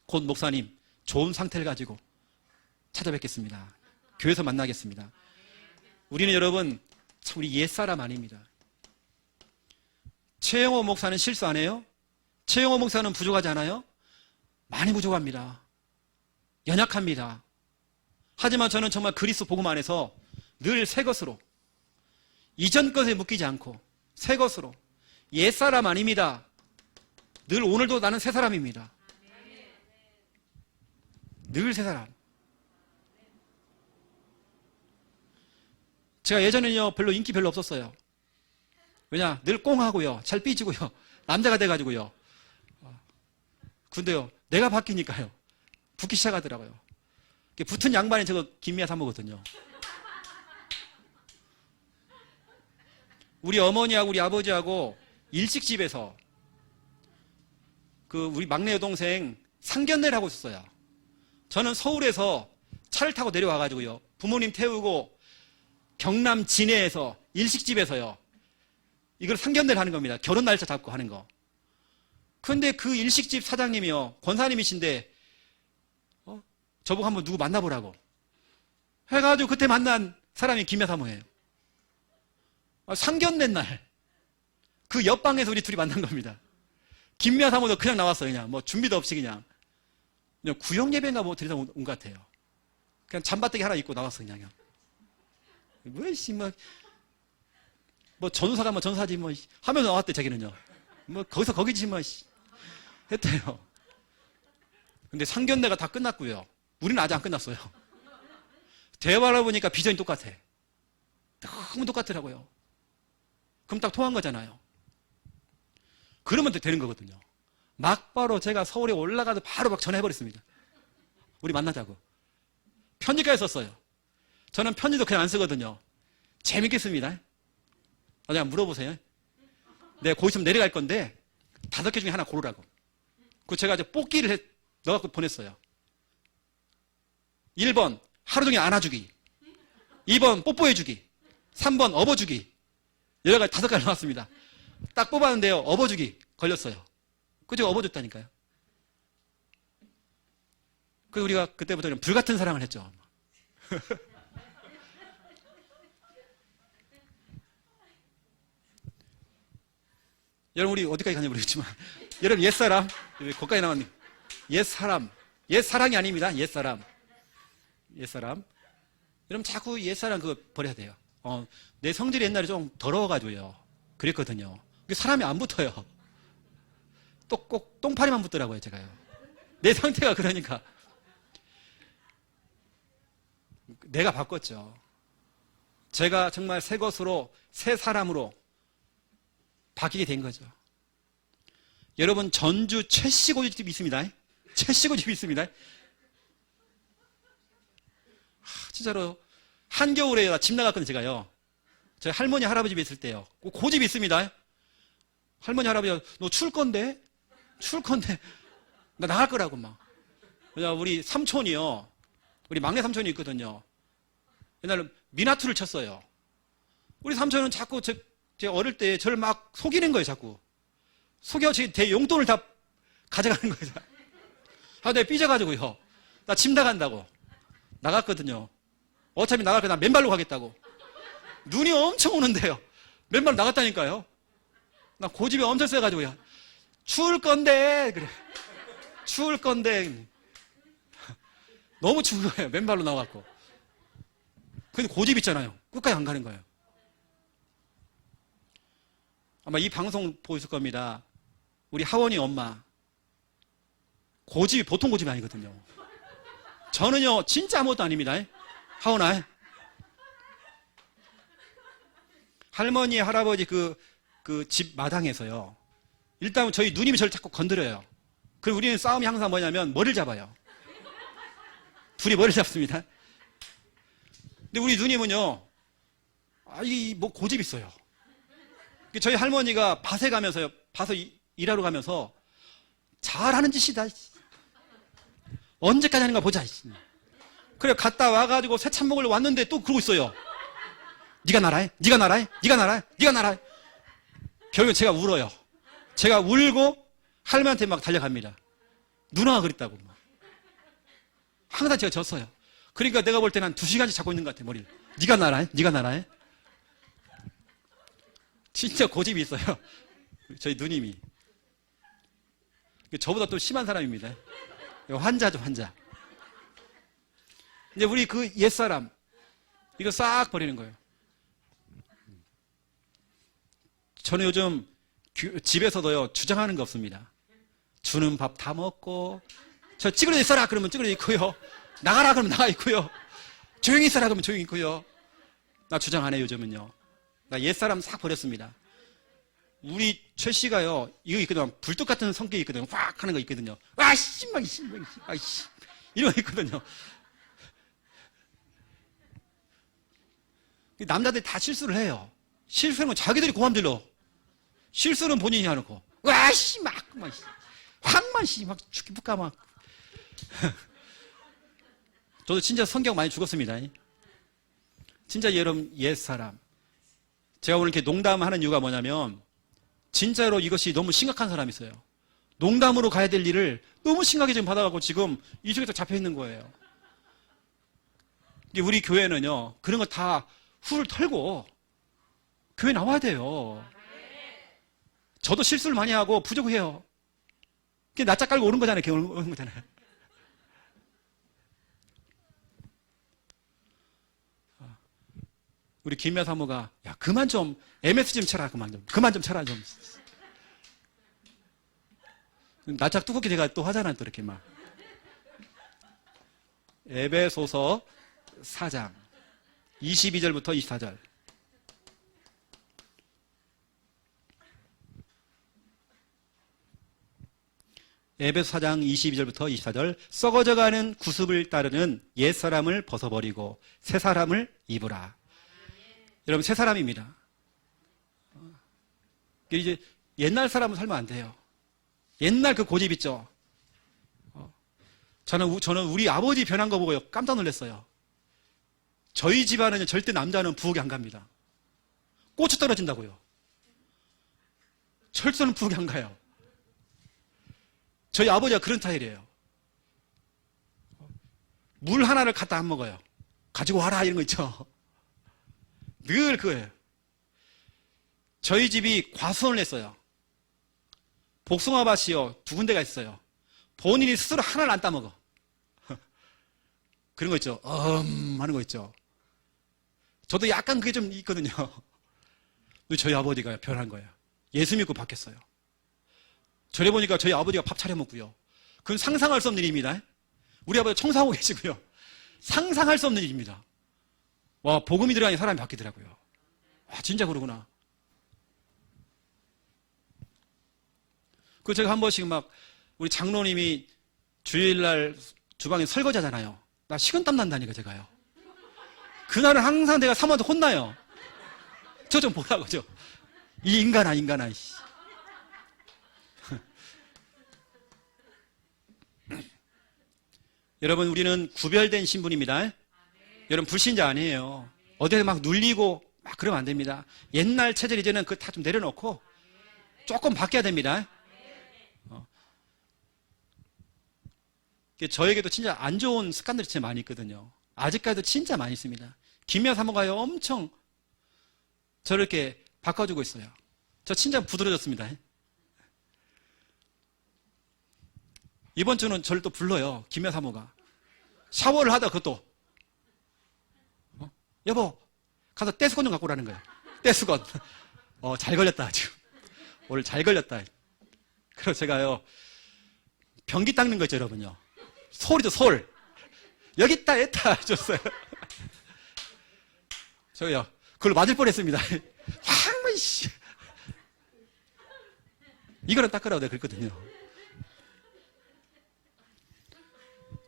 곧 목사님, 좋은 상태를 가지고 찾아뵙겠습니다. 교회에서 만나겠습니다. 우리는 여러분, 참 우리 옛사람 아닙니다. 최영호 목사는 실수 안 해요? 최영호 목사는 부족하지 않아요? 많이 부족합니다. 연약합니다. 하지만 저는 정말 그리스도 복음 안에서 늘 새 것으로, 이전 것에 묶이지 않고 새 것으로, 옛사람 아닙니다. 늘 오늘도 나는 새 사람입니다. 늘 새 사람. 제가 예전에는요, 별로 인기 별로 없었어요. 왜냐, 늘 꽁하고요, 잘 삐지고요, 남자가 돼가지고요. 근데요, 내가 바뀌니까요, 붙기 시작하더라고요. 붙은 양반이 저거 김미아 사모거든요. 우리 어머니하고 우리 아버지하고 일식집에서 우리 막내 여동생 상견례를 하고 있었어요. 저는 서울에서 차를 타고 내려와가지고요, 부모님 태우고 경남 진해에서 일식집에서요, 이걸 상견례를 하는 겁니다. 결혼 날짜 잡고 하는 거. 근데 그 일식집 사장님이요, 권사님이신데, 저보고 한번 누구 만나보라고 해가지고 그때 만난 사람이 김미아 사모예요. 상견례 날 그 옆방에서 우리 둘이 만난 겁니다. 김미아 사모도 그냥 나왔어요. 그냥 뭐 준비도 없이 그냥 구역 예배인가 뭐 드리다 온 것 같아요. 그냥 잠바떼기 하나 입고 나왔어 그냥. 뭐 전사가 뭐 전사지 뭐 하면서 나왔대. 자기는요, 뭐 거기서 거기지 뭐 했대요. 근데 상견례가 다 끝났고요, 우리는 아직 안 끝났어요. 대화를 해보니까 비전이 똑같아. 너무 똑같더라고요. 그럼 딱 통한 거잖아요. 그러면 되는 거거든요. 막바로 제가 서울에 올라가서 바로 막 전화해버렸습니다. 우리 만나자고. 편지까지 썼어요. 저는 편지도 그냥 안 쓰거든요. 재밌겠습니다. 그냥 물어보세요. 내가 곧 있으면 내려갈 건데 5개 중에 하나 고르라고. 그 제가 이제 뽑기를 넣어갖고 보냈어요. 1번 하루 종일 안아주기, 2번 뽀뽀해주기, 3번 업어주기. 여러 가지 5가지 나왔습니다. 딱 뽑았는데요, 업어주기 걸렸어요. 그 제가 업어줬다니까요. 그래서 우리가 그때부터는 불같은 사랑을 했죠. 여러분, 우리 어디까지 가는지 모르겠지만, 여러분, 옛사람, 거기까지 나왔네. 옛사람, 옛사랑이 아닙니다. 옛사람. 옛사람. 여러분, 자꾸 옛사람 그거 버려야 돼요. 내 성질이 옛날에 좀 더러워가지고요. 그랬거든요. 사람이 안 붙어요. 또 꼭 똥파리만 붙더라고요, 제가요. 내 상태가 그러니까. 내가 바꿨죠. 제가 정말 새 것으로, 새 사람으로 바뀌게 된 거죠. 여러분, 전주 최씨 고집이 있습니다. 최씨 고집이 있습니다. 진짜로 한겨울에 집 나갔거든요. 제가요, 저희 할머니 할아버지 집에 있을 때요, 고집이 있습니다. 할머니 할아버지가 너 추울 건데 나 나갈 거라고 막. 우리 삼촌이요, 우리 막내 삼촌이 있거든요. 옛날에 미나투를 쳤어요. 우리 삼촌은 자꾸 제 어릴 때 저를 막 속이는 거예요. 자꾸 속여 제 용돈을 다 가져가는 거예요. 내가 삐져가지고요, 나 집 나간다고 나갔거든요. 어차피 나갈 거 나 맨발로 가겠다고. 눈이 엄청 오는데요, 맨발로 나갔다니까요. 나 고집이 엄청 세가지고요. 추울 건데, 그래. 추울 건데. 너무 추운 거예요. 맨발로 나와갖고. 근데 고집 있잖아요. 끝까지 안 가는 거예요. 아마 이 방송 보셨을 겁니다. 우리 하원이 엄마. 고집이 보통 고집이 아니거든요. 저는요, 진짜 아무것도 아닙니다. 하원아. 할머니, 할아버지 그 집 마당에서요, 일단 저희 누님이 저를 자꾸 건드려요. 그리고 우리는 싸움이 항상 뭐냐면 머리를 잡아요. 둘이 머리를 잡습니다. 근데 우리 누님은요, 뭐 고집 있어요. 저희 할머니가 밭에 가면서요, 밭에 일하러 가면서 잘하는 짓이다. 언제까지 하는가 보자. 그래, 갔다 와가지고 새참 먹으러 왔는데 또 그러고 있어요. 네가 나라해, 네가 나라해, 네가 나라해, 네가 나라해. 결국엔 제가 울어요. 제가 울고 할머니한테 막 달려갑니다. 누나가 그랬다고. 항상 제가 졌어요. 그러니까 내가 볼 때는 한 2시간씩 잡고 있는 것 같아요, 머리를. 네가 나라해, 네가 나라해. 진짜 고집이 있어요. 저희 누님이. 저보다 또 심한 사람입니다. 환자죠, 환자. 이제 우리 그 옛사람, 이거 싹 버리는 거예요. 저는 요즘 집에서도요, 주장하는 거 없습니다. 주는 밥 다 먹고, 저 찌그러져 있어라 그러면 찌그러져 있고요, 나가라 그러면 나가 있고요, 조용히 있어라 그러면 조용히 있고요. 나 주장 안 해요, 요즘은요. 나 옛사람 싹 버렸습니다. 우리 최 씨가요, 이거 있거든요. 불뚝 같은 성격이 있거든요. 확 하는 거 있거든요. 아씨, 막, 아이씨. 이런 거 있거든요. 남자들이 다 실수를 해요. 실수는 건 자기들이 고함질러. 실수는 본인이 하놓고. 와씨, 확만, 죽기 붙까 막. 저도 진짜 성격 많이 죽었습니다. 진짜 여러분, 옛사람. 제가 오늘 이렇게 농담하는 이유가 뭐냐면, 진짜로 이것이 너무 심각한 사람이 있어요. 농담으로 가야 될 일을 너무 심하게 지금 받아가고 지금 이쪽에서 잡혀 있는 거예요. 우리 교회는요, 그런 거 다 훌 털고 교회 나와야 돼요. 저도 실수를 많이 하고 부족해요. 그게 낯짝 깔고 오는 거잖아요. 이렇게 오는 거잖아요. 우리 김야 사모가, 야, 그만 좀 MS 좀 쳐라. 그만 좀 쳐라 좀. 낯짝 두껍게 제가 또 하잖아요. 또 이렇게 막. 에베소서 4장 22절부터 24절. 에베소 4장 22절부터 24절. 썩어져가는 구습을 따르는 옛사람을 벗어버리고 새사람을 입으라. 여러분, 새사람입니다. 이제 옛날 사람은 살면 안 돼요. 옛날 그 고집 있죠. 저는 우리 아버지 변한 거 보고 깜짝 놀랐어요. 저희 집안은 절대 남자는 부엌에 안 갑니다. 고추 떨어진다고요. 철저는 부엌에 안 가요. 저희 아버지가 그런 스타일이에요. 물 하나를 갖다 안 먹어요. 가지고 와라 이런 거 있죠. 늘 그거예요. 저희 집이 과수원을 냈어요. 복숭아밭이요 2군데가 있어요. 본인이 스스로 하나를 안 따먹어. 그런 거 있죠. 하는 거 있죠. 저도 약간 그게 좀 있거든요. 저희 아버지가 변한 거예요. 예수 믿고 바뀌었어요. 저래 보니까 저희 아버지가 밥 차려 먹고요. 그건 상상할 수 없는 일입니다. 우리 아버지 청소하고 계시고요. 상상할 수 없는 일입니다. 와, 복음이 들어가니 사람이 바뀌더라고요. 와, 진짜 그러구나. 그 제가 한 번씩 막 우리 장로님이 주일날 주방에 설거지 하잖아요. 나 식은땀 난다니까 제가요. 그날은 항상 내가 사모한테 혼나요. 저 좀 보라고 저. 이 인간아. 여러분 우리는 구별된 신분입니다. 여러분 불신자 아니에요. 어디서 막 눌리고 막 그러면 안 됩니다. 옛날 체질 이제는 그거 다 좀 내려놓고 조금 바뀌어야 됩니다. 저에게도 진짜 안 좋은 습관들이 진짜 많이 있거든요. 아직까지도 진짜 많이 있습니다. 김미아 사모가요 엄청 저를 이렇게 바꿔주고 있어요. 저 진짜 부드러워졌습니다. 이번 주는 저를 또 불러요. 김미아 사모가 샤워를 하다 그것도 여보 가서 떼수건 좀 갖고 오라는 거예요. 떼수건. 잘 걸렸다 지금. 오늘 잘 걸렸다. 그래서 제가요 변기 닦는 거 있죠 여러분요. 솔이죠 솔. 여기 있다 했다 줬어요. 저요 그걸 맞을 뻔했습니다. 황만 씨. 이거는 닦으라고 내가 그랬거든요.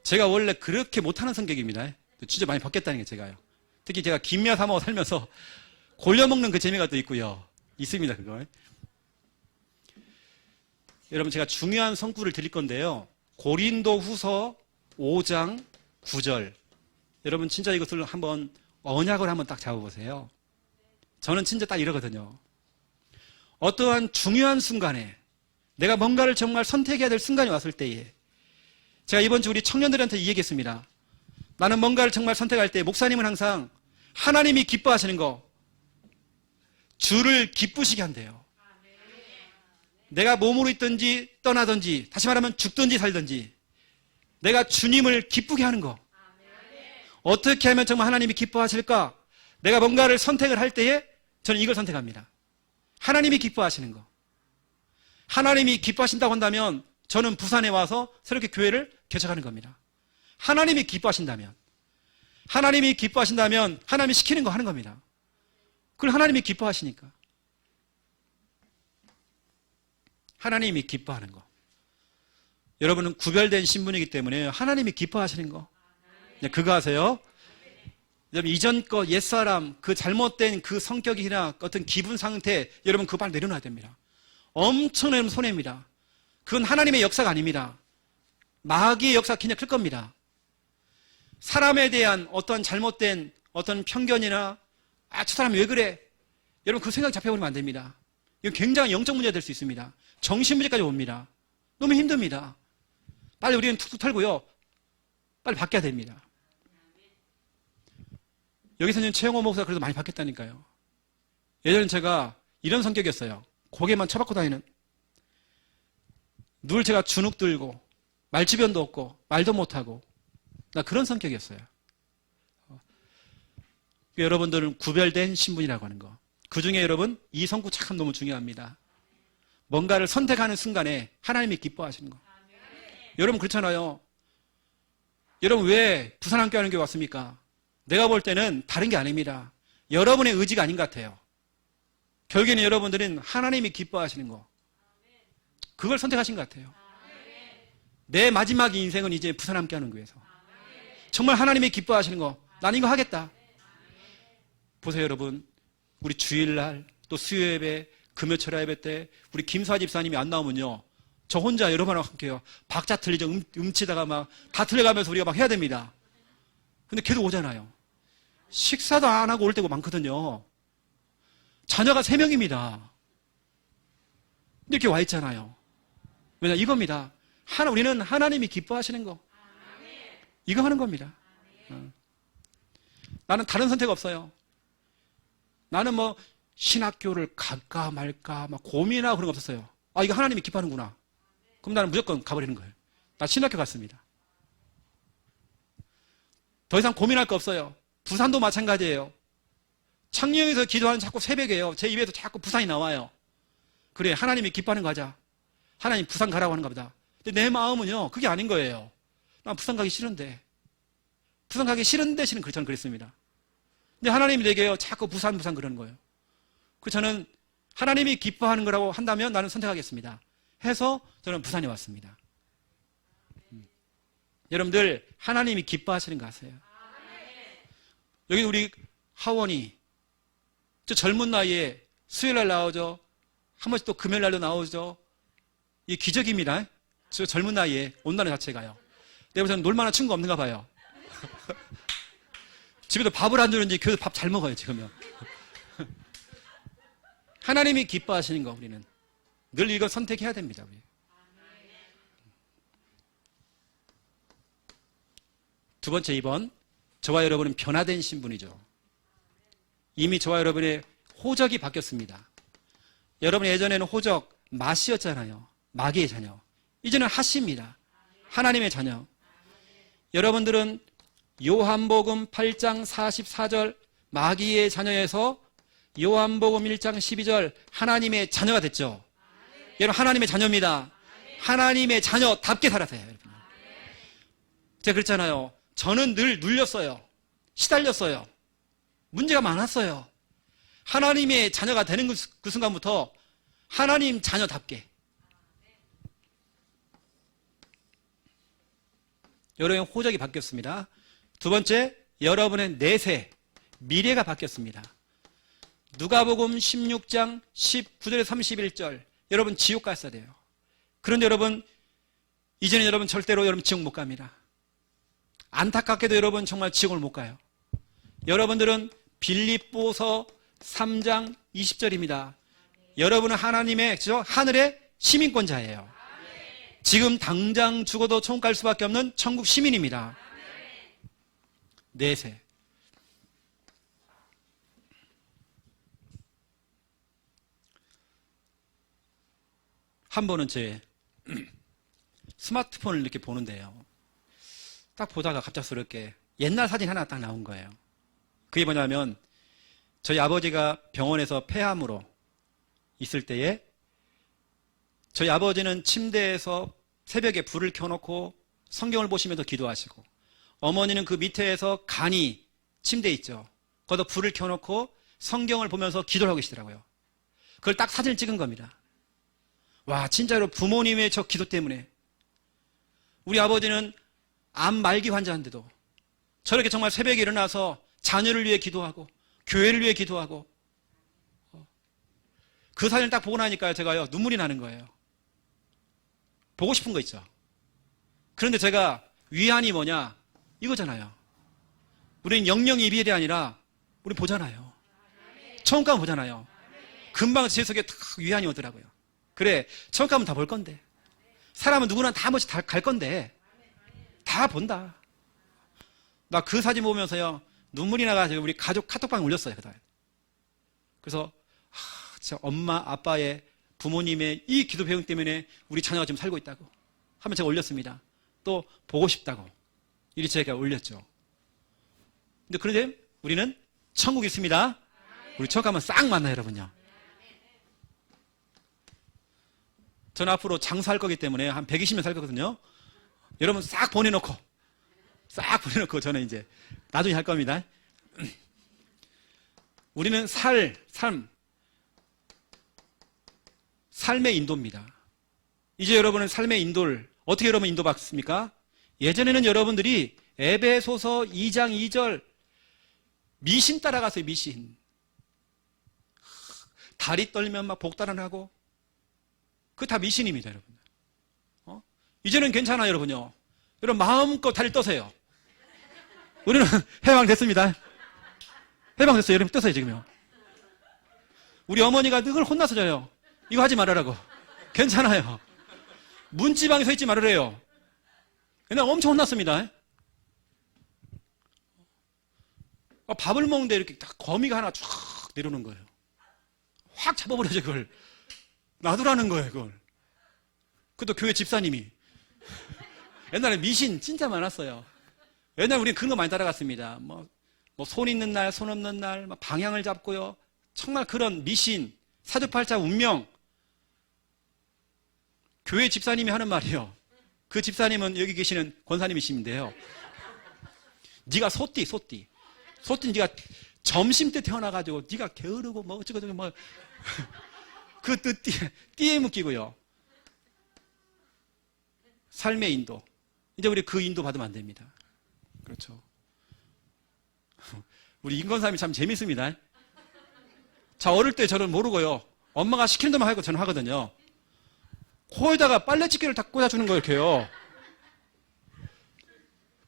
제가 원래 그렇게 못하는 성격입니다. 진짜 많이 바뀌었다는 게 제가요. 특히 제가 김미아 사모가 살면서 골려먹는 그 재미가 또 있고요. 있습니다 그거. 여러분 제가 중요한 성구를 드릴 건데요. 고린도 후서 5장 9절. 여러분 진짜 이것을 한번 언약을 한번 딱 잡아보세요. 저는 진짜 딱 이러거든요. 어떠한 중요한 순간에 내가 뭔가를 정말 선택해야 될 순간이 왔을 때에 제가 이번 주 우리 청년들한테 이 얘기했습니다. 나는 뭔가를 정말 선택할 때 목사님은 항상 하나님이 기뻐하시는 거 주를 기쁘시게 한대요. 내가 몸으로 있든지 떠나든지 다시 말하면 죽든지 살든지 내가 주님을 기쁘게 하는 거. 어떻게 하면 정말 하나님이 기뻐하실까? 내가 뭔가를 선택을 할 때에 저는 이걸 선택합니다. 하나님이 기뻐하시는 거. 하나님이 기뻐하신다고 한다면 저는 부산에 와서 새롭게 교회를 개척하는 겁니다. 하나님이 기뻐하신다면 하나님이 시키는 거 하는 겁니다. 그걸 하나님이 기뻐하시니까. 하나님이 기뻐하는 거. 여러분은 구별된 신분이기 때문에 하나님이 기뻐하시는 거. 그거 하세요. 여러분 이전 거 옛사람 그 잘못된 그 성격이나 어떤 기분 상태 여러분 그거 빨리 내려놔야 됩니다. 엄청난 손해입니다. 그건 하나님의 역사가 아닙니다. 마귀의 역사가 굉장히 클 겁니다. 사람에 대한 어떤 잘못된 어떤 편견이나 저 사람이 왜 그래? 여러분 그 생각 잡혀버리면 안 됩니다. 이건 굉장히 영적 문제가 될 수 있습니다. 정신 문제까지 옵니다. 너무 힘듭니다. 빨리 우리는 툭툭 털고요. 빨리 바뀌어야 됩니다. 여기서는 최영호 목사가 그래도 많이 바뀌었다니까요. 예전에 제가 이런 성격이었어요. 고개만 쳐박고 다니는. 늘 제가 주눅 들고 말주변도 없고 말도 못하고 나 그런 성격이었어요. 여러분들은 구별된 신분이라고 하는 거. 그중에 여러분 이 성구 참 너무 중요합니다. 뭔가를 선택하는 순간에 하나님이 기뻐하시는 거. 여러분 그렇잖아요. 여러분 왜 부산함께하는 교회 왔습니까? 내가 볼 때는 다른 게 아닙니다. 여러분의 의지가 아닌 것 같아요. 결국에는 여러분들은 하나님이 기뻐하시는 거. 그걸 선택하신 것 같아요. 내 마지막 인생은 이제 부산함께하는 교회에서 정말 하나님이 기뻐하시는 거. 난 이거 하겠다. 보세요 여러분. 우리 주일날 또 수요예배 금요철야 예배 때 우리 김수아 집사님이 안 나오면요 저 혼자 여러분하고 함께요. 박자 틀리죠. 음치다가 막 다 틀려가면서 우리가 막 해야 됩니다. 근데 걔도 오잖아요. 식사도 안 하고 올 때가 많거든요. 자녀가 3명입니다. 이렇게 와 있잖아요. 왜냐, 이겁니다. 우리는 하나님이 기뻐하시는 거. 이거 하는 겁니다. 나는 다른 선택 없어요. 나는 뭐 신학교를 갈까 말까 막 고민하고 그런 거 없었어요. 아, 이거 하나님이 기뻐하는구나. 그럼 나는 무조건 가버리는 거예요. 나 신학교 갔습니다. 더 이상 고민할 거 없어요. 부산도 마찬가지예요. 창녕에서 기도하는 자꾸 새벽에요. 제 입에서 자꾸 부산이 나와요. 그래, 하나님이 기뻐하는 거 하자. 하나님 부산 가라고 하는 겁니다. 근데 내 마음은요, 그게 아닌 거예요. 난 부산 가기 싫은데. 부산 가기 싫은데 저는 그랬습니다. 근데 하나님이 내게요, 자꾸 부산 그러는 거예요. 그래서 저는 하나님이 기뻐하는 거라고 한다면 나는 선택하겠습니다. 해서 저는 부산에 왔습니다. 여러분들, 하나님이 기뻐하시는 거 아세요? 여기 우리 하원이 저 젊은 나이에 수요일날 나오죠. 한 번씩 또 금요일날도 나오죠. 이게 기적입니다. 저 젊은 나이에 온다는 자체가요. 내가 저는 놀만한 친구가 없는가 봐요. 집에도 밥을 안 주는지 교회에서 밥 잘 먹어요, 지금요. 하나님이 기뻐하시는 거, 우리는 늘 이거 선택해야 됩니다. 우리. 두 번째, 2번. 저와 여러분은 변화된 신분이죠. 이미 저와 여러분의 호적이 바뀌었습니다. 여러분 예전에는 호적 마시였잖아요. 마귀의 자녀. 이제는 하시입니다. 하나님의 자녀. 여러분들은 요한복음 8장 44절 마귀의 자녀에서 요한복음 1장 12절 하나님의 자녀가 됐죠. 여러분, 하나님의 자녀입니다. 하나님의 자녀답게 살아세요. 여러분. 제가 그랬잖아요. 저는 늘 눌렸어요. 시달렸어요. 문제가 많았어요. 하나님의 자녀가 되는 그 순간부터 하나님 자녀답게. 여러분의 호적이 바뀌었습니다. 두 번째, 여러분의 내세, 미래가 바뀌었습니다. 누가복음 16장 19절에서 31절. 여러분 지옥 갔어야 돼요. 그런데 여러분, 이제는 여러분 절대로 여러분 지옥 못 갑니다. 안타깝게도 여러분 정말 지옥을 못 가요. 여러분들은 빌립보서 3장 20절입니다. 여러분은 하나님의, 그죠? 하늘의 시민권자예요. 지금 당장 죽어도 천국 갈 수밖에 없는 천국 시민입니다. 내세. 한 번은 제 스마트폰을 이렇게 보는데요. 딱 보다가 갑작스럽게 옛날 사진 하나 딱 나온 거예요. 그게 뭐냐면 저희 아버지가 병원에서 폐암으로 있을 때에 저희 아버지는 침대에서 새벽에 불을 켜놓고 성경을 보시면서 기도하시고, 어머니는 그 밑에서 간이 침대에 있죠. 거기다 불을 켜놓고 성경을 보면서 기도를 하고 계시더라고요. 그걸 딱 사진을 찍은 겁니다. 와, 진짜로 부모님의 저 기도 때문에 우리 아버지는 암 말기 환자인데도 저렇게 정말 새벽에 일어나서 자녀를 위해 기도하고 교회를 위해 기도하고, 그 사진을 딱 보고 나니까요, 제가요 눈물이 나는 거예요. 보고 싶은 거 있죠. 그런데 제가 위안이 뭐냐, 이거잖아요. 우리는 영영이비엘이 아니라 우리 보잖아요. 천국 가면 보잖아요. 금방 제 속에 탁 위안이 오더라고요. 그래, 천국 가면 다 볼 건데, 사람은 누구나 다 한 번씩 다 갈 건데 다 본다. 나 그 사진 보면서요 눈물이 나가지고 우리 가족 카톡방에 올렸어요. 그래서 진짜 엄마 아빠의 부모님의 이 기도 배움 때문에 우리 자녀가 지금 살고 있다고 하면 제가 올렸습니다. 또 보고 싶다고 이리 제가 올렸죠. 근데 그런데 우리는 천국이 있습니다. 우리 천국 가면 싹 만나요, 여러분요. 저는 앞으로 장사할 거기 때문에 한 120년 살 거거든요. 여러분 싹 보내놓고 저는 이제 나중에 할 겁니다. 우리는 삶의 인도입니다. 이제 여러분은 삶의 인도를 어떻게 여러분 인도받습니까? 예전에는 여러분들이 에베소서 2장 2절 미신 따라가세요. 미신. 다리 떨면 막 복달아나고, 그거 다 미신입니다, 여러분. 이제는 괜찮아요, 여러분요. 여러분 마음껏 다리 떠세요. 우리는 해방됐습니다. 해방됐어요. 여러분 떠세요, 지금요. 우리 어머니가 늘 혼나서 져요. 이거 하지 말으라고. 괜찮아요. 문지방에 서 있지 말으래요. 옛날에 엄청 혼났습니다. 밥을 먹는데 이렇게 딱 거미가 하나 쫙 내려오는 거예요. 확 잡아버려야죠, 그걸. 놔두라는 거예요, 그걸. 그것도 교회 집사님이. 옛날에 미신 진짜 많았어요. 옛날에 우리는 그런 거 많이 따라갔습니다. 손 있는 날, 손 없는 날, 방향을 잡고요. 정말 그런 미신, 사주팔자 운명. 교회 집사님이 하는 말이요. 그 집사님은 여기 계시는 권사님이신데요. 네가 소띠. 소띠 네가 점심 때 태어나가지고 네가 게으르고 어쩌고저쩌고 그 뜻 띠에 묶이고요. 삶의 인도. 이제 우리 그 인도 받으면 안 됩니다. 그렇죠. 우리 임권사님이 참 재밌습니다. 자, 어릴 때 저는 모르고요. 엄마가 시키는 대로 하고 저는 하거든요. 코에다가 빨래집게를 딱 꽂아주는 거예요, 이렇게요.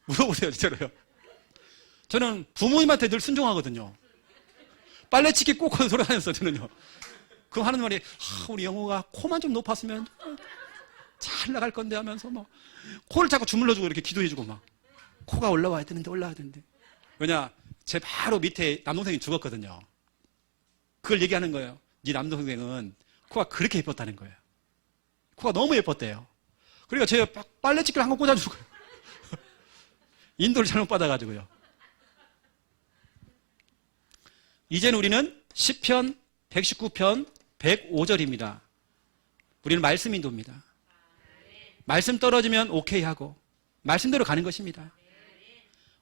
물어보세요, 진짜로요. 저는 부모님한테 늘 순종하거든요. 빨래집게 꽂고 돌아다녔어요, 저는요. 그거 하는 말이, 우리 영호가 코만 좀 높았으면 잘 나갈 건데 하면서 코를 자꾸 주물러주고 이렇게 기도해주고 코가 올라와야 되는데. 왜냐, 제 바로 밑에 남동생이 죽었거든요. 그걸 얘기하는 거예요. 네 남동생은 코가 그렇게 예뻤다는 거예요. 코가 너무 예뻤대요. 그러니까 제가 빨래집게를 한 번 꽂아주고 인도를 잘못 받아가지고요. 이제는 우리는 시편 119편 105절입니다. 우리는 말씀 인도입니다. 말씀 떨어지면 오케이 하고 말씀대로 가는 것입니다.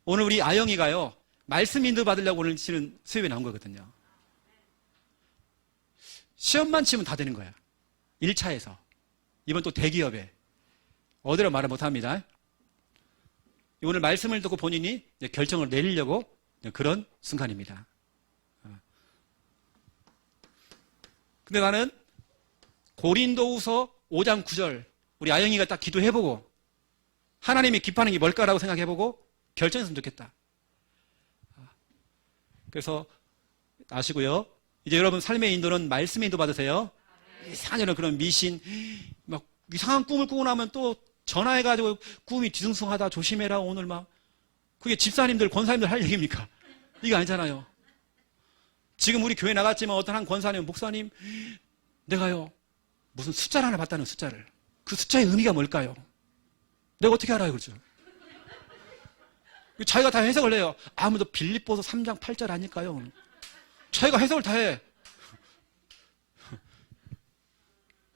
오늘 우리 아영이가요, 말씀 인도 받으려고 오늘 치는 수업에 나온 거거든요. 시험만 치면 다 되는 거야. 1차에서. 이번 또 대기업에. 어디로 말을 못합니다. 오늘 말씀을 듣고 본인이 결정을 내리려고 그런 순간입니다. 근데 나는 고린도후서 5장 9절 우리 아영이가 딱 기도해보고 하나님이 기뻐하는 게 뭘까라고 생각해보고 결정했으면 좋겠다. 그래서 아시고요. 이제 여러분 삶의 인도는 말씀의 인도 받으세요. 이상한 그런 미신, 이상한 꿈을 꾸고 나면 또 전화해가지고 꿈이 뒤숭숭하다 조심해라 오늘 그게 집사님들, 권사님들 할 얘기입니까? 이게 아니잖아요. 지금 우리 교회 나갔지만 어떤 한 권사님, 목사님, 내가요 무슨 숫자를 하나 봤다는 숫자를. 그 숫자의 의미가 뭘까요? 내가 어떻게 알아요, 그렇죠? 자기가 다 해석을 해요. 아무도 빌립보서 3장 8절 아닐까요? 자기가 해석을 다 해.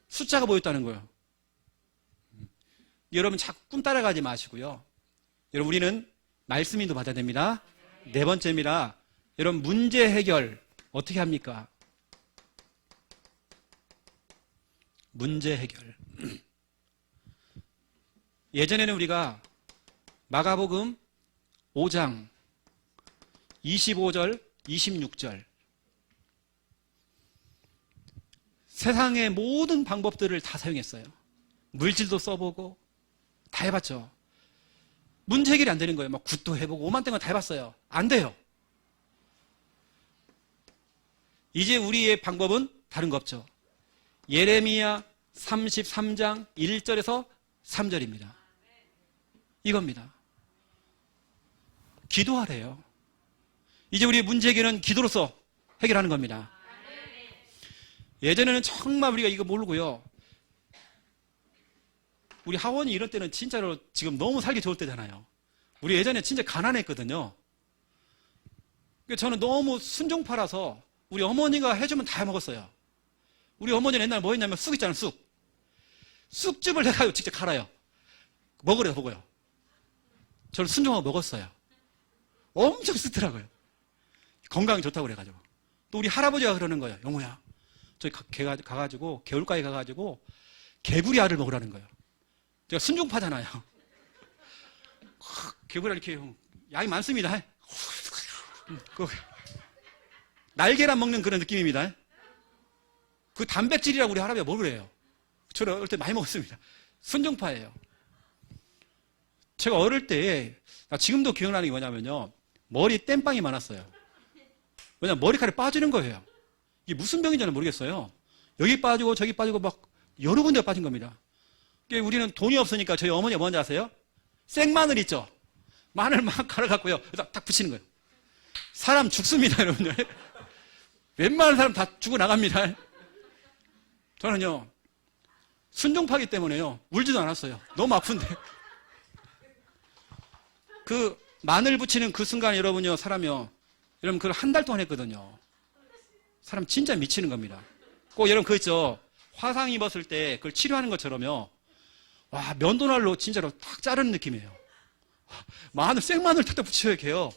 숫자가 보였다는 거예요. 여러분 자꾸 꿈 따라가지 마시고요. 여러분 우리는 말씀 인도 받아야 됩니다. 네 번째입니다. 여러분 문제 해결 어떻게 합니까? 문제 해결. 예전에는 우리가 마가복음 5장 25절 26절 세상의 모든 방법들을 다 사용했어요. 물질도 써보고 다 해봤죠. 문제 해결이 안 되는 거예요. 굿도 해보고 오만땡은 다 해봤어요. 안 돼요. 이제 우리의 방법은 다른 거 없죠. 예레미야 33장 1절에서 3절입니다. 이겁니다. 기도하래요. 이제 우리의 문제 해결은 기도로서 해결하는 겁니다. 예전에는 정말 우리가 이거 모르고요. 우리 하원이 이런 때는 진짜로 지금 너무 살기 좋을 때잖아요. 우리 예전에 진짜 가난했거든요. 저는 너무 순종파라서 우리 어머니가 해주면 다 해먹었어요. 우리 어머니는 옛날에 뭐 했냐면 쑥 있잖아요, 쑥. 쑥즙을 내가 직접 갈아요. 먹으래요, 보고요. 저는 순종하고 먹었어요. 엄청 쓰더라고요. 건강이 좋다고 그래가지고. 또 우리 할아버지가 그러는 거예요. 영호야, 저기 가가지고, 개울가에 가가지고, 개구리 알을 먹으라는 거예요. 제가 순종파잖아요. 개구리 알 이렇게 양이 많습니다. 날계란 먹는 그런 느낌입니다. 그 단백질이라고 우리 할아버지가 먹으래요. 저는 어릴 때 많이 먹었습니다. 순종파예요. 제가 어릴 때, 지금도 기억나는 게 뭐냐면요. 머리 땜빵이 많았어요. 왜냐면 머리카락이 빠지는 거예요. 이게 무슨 병인지는 모르겠어요. 여기 빠지고 저기 빠지고 막 여러 군데가 빠진 겁니다. 우리는 돈이 없으니까 저희 어머니가 뭔지 아세요? 생마늘 있죠? 마늘 막 갈아갖고요. 여기다 딱 붙이는 거예요. 사람 죽습니다, 여러분들. 웬만한 사람 다 죽어나갑니다. 저는요, 순종파기 때문에요. 울지도 않았어요. 너무 아픈데. 그 마늘 붙이는 그 순간 여러분요, 사람이요. 여러분 그걸 한 달 동안 했거든요. 사람 진짜 미치는 겁니다. 꼭 여러분 그거 있죠. 화상 입었을 때 그걸 치료하는 것처럼요. 와, 면도날로 진짜로 탁 자르는 느낌이에요. 마늘, 생마늘 탁탁 붙여야 해요.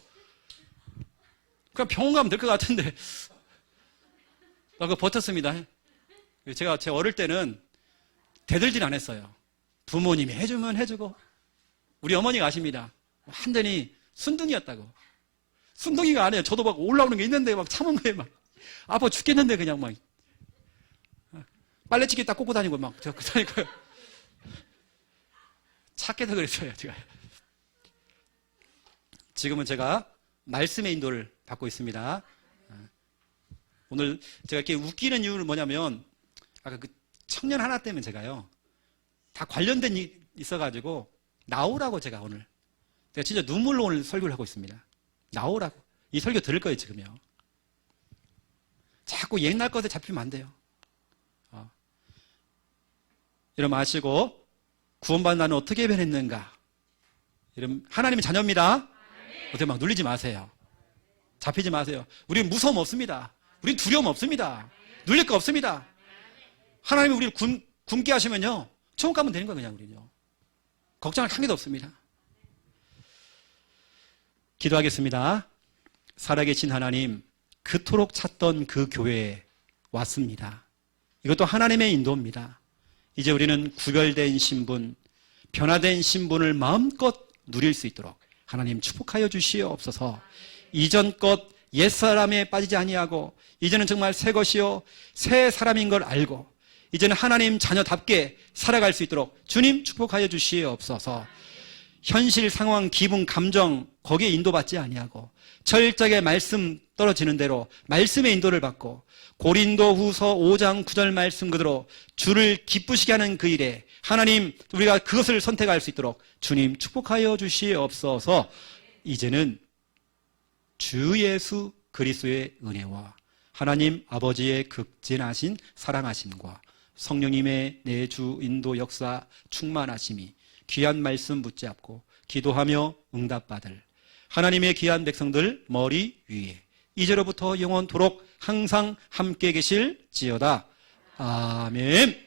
그냥 병원 가면 될 것 같은데. 그거 버텼습니다. 제가 제 어릴 때는 대들질 안 했어요. 부모님이 해주면 해주고. 우리 어머니가 아십니다. 완전히 순둥이였다고. 순둥이가 아니에요. 저도 막 올라오는 게 있는데 막 참은 거예요. 막 아파 죽겠는데 그냥 막 빨래치기 딱 꽂고 다니고 막 제가 그러니까요. 착해서 그랬어요. 제가. 지금은 제가 말씀의 인도를 받고 있습니다. 오늘 제가 이렇게 웃기는 이유는 뭐냐면 아까 그 청년 하나 때문에 제가요 다 관련된 일 있어가지고 나오라고 제가 오늘 제가 진짜 눈물로 오늘 설교를 하고 있습니다. 나오라고. 이 설교 들을 거예요 지금요. 자꾸 옛날 것에 잡히면 안 돼요. 여러분 아시고 구원받은 나는 어떻게 변했는가. 여러분 하나님의 자녀입니다. 어떻게 막 눌리지 마세요. 잡히지 마세요. 우리는 무서움 없습니다. 우리는 두려움 없습니다. 눌릴 거 없습니다. 하나님이 우리를 굶게 하시면요 천국 가면 되는 거예요. 그냥 우리는요. 걱정할 한 개도 없습니다. 기도하겠습니다. 살아계신 하나님, 그토록 찾던 그 교회에 왔습니다. 이것도 하나님의 인도입니다. 이제 우리는 구별된 신분, 변화된 신분을 마음껏 누릴 수 있도록 하나님 축복하여 주시옵소서. 이전 것 옛사람에 빠지지 아니하고 이제는 정말 새 것이요 새 사람인 걸 알고 이제는 하나님 자녀답게 살아갈 수 있도록 주님 축복하여 주시옵소서. 현실 상황, 기분, 감정 거기에 인도받지 아니하고 철저하게 말씀 떨어지는 대로 말씀의 인도를 받고 고린도 후서 5장 9절 말씀 그대로 주를 기쁘시게 하는 그 일에 하나님 우리가 그것을 선택할 수 있도록 주님 축복하여 주시옵소서. 이제는 주 예수 그리스도의 은혜와 하나님 아버지의 극진하신 사랑하심과 성령님의 내주 인도 역사 충만하심이 귀한 말씀 붙잡고 기도하며 응답받을 하나님의 귀한 백성들 머리 위에 이제로부터 영원토록 항상 함께 계실지어다. 아멘.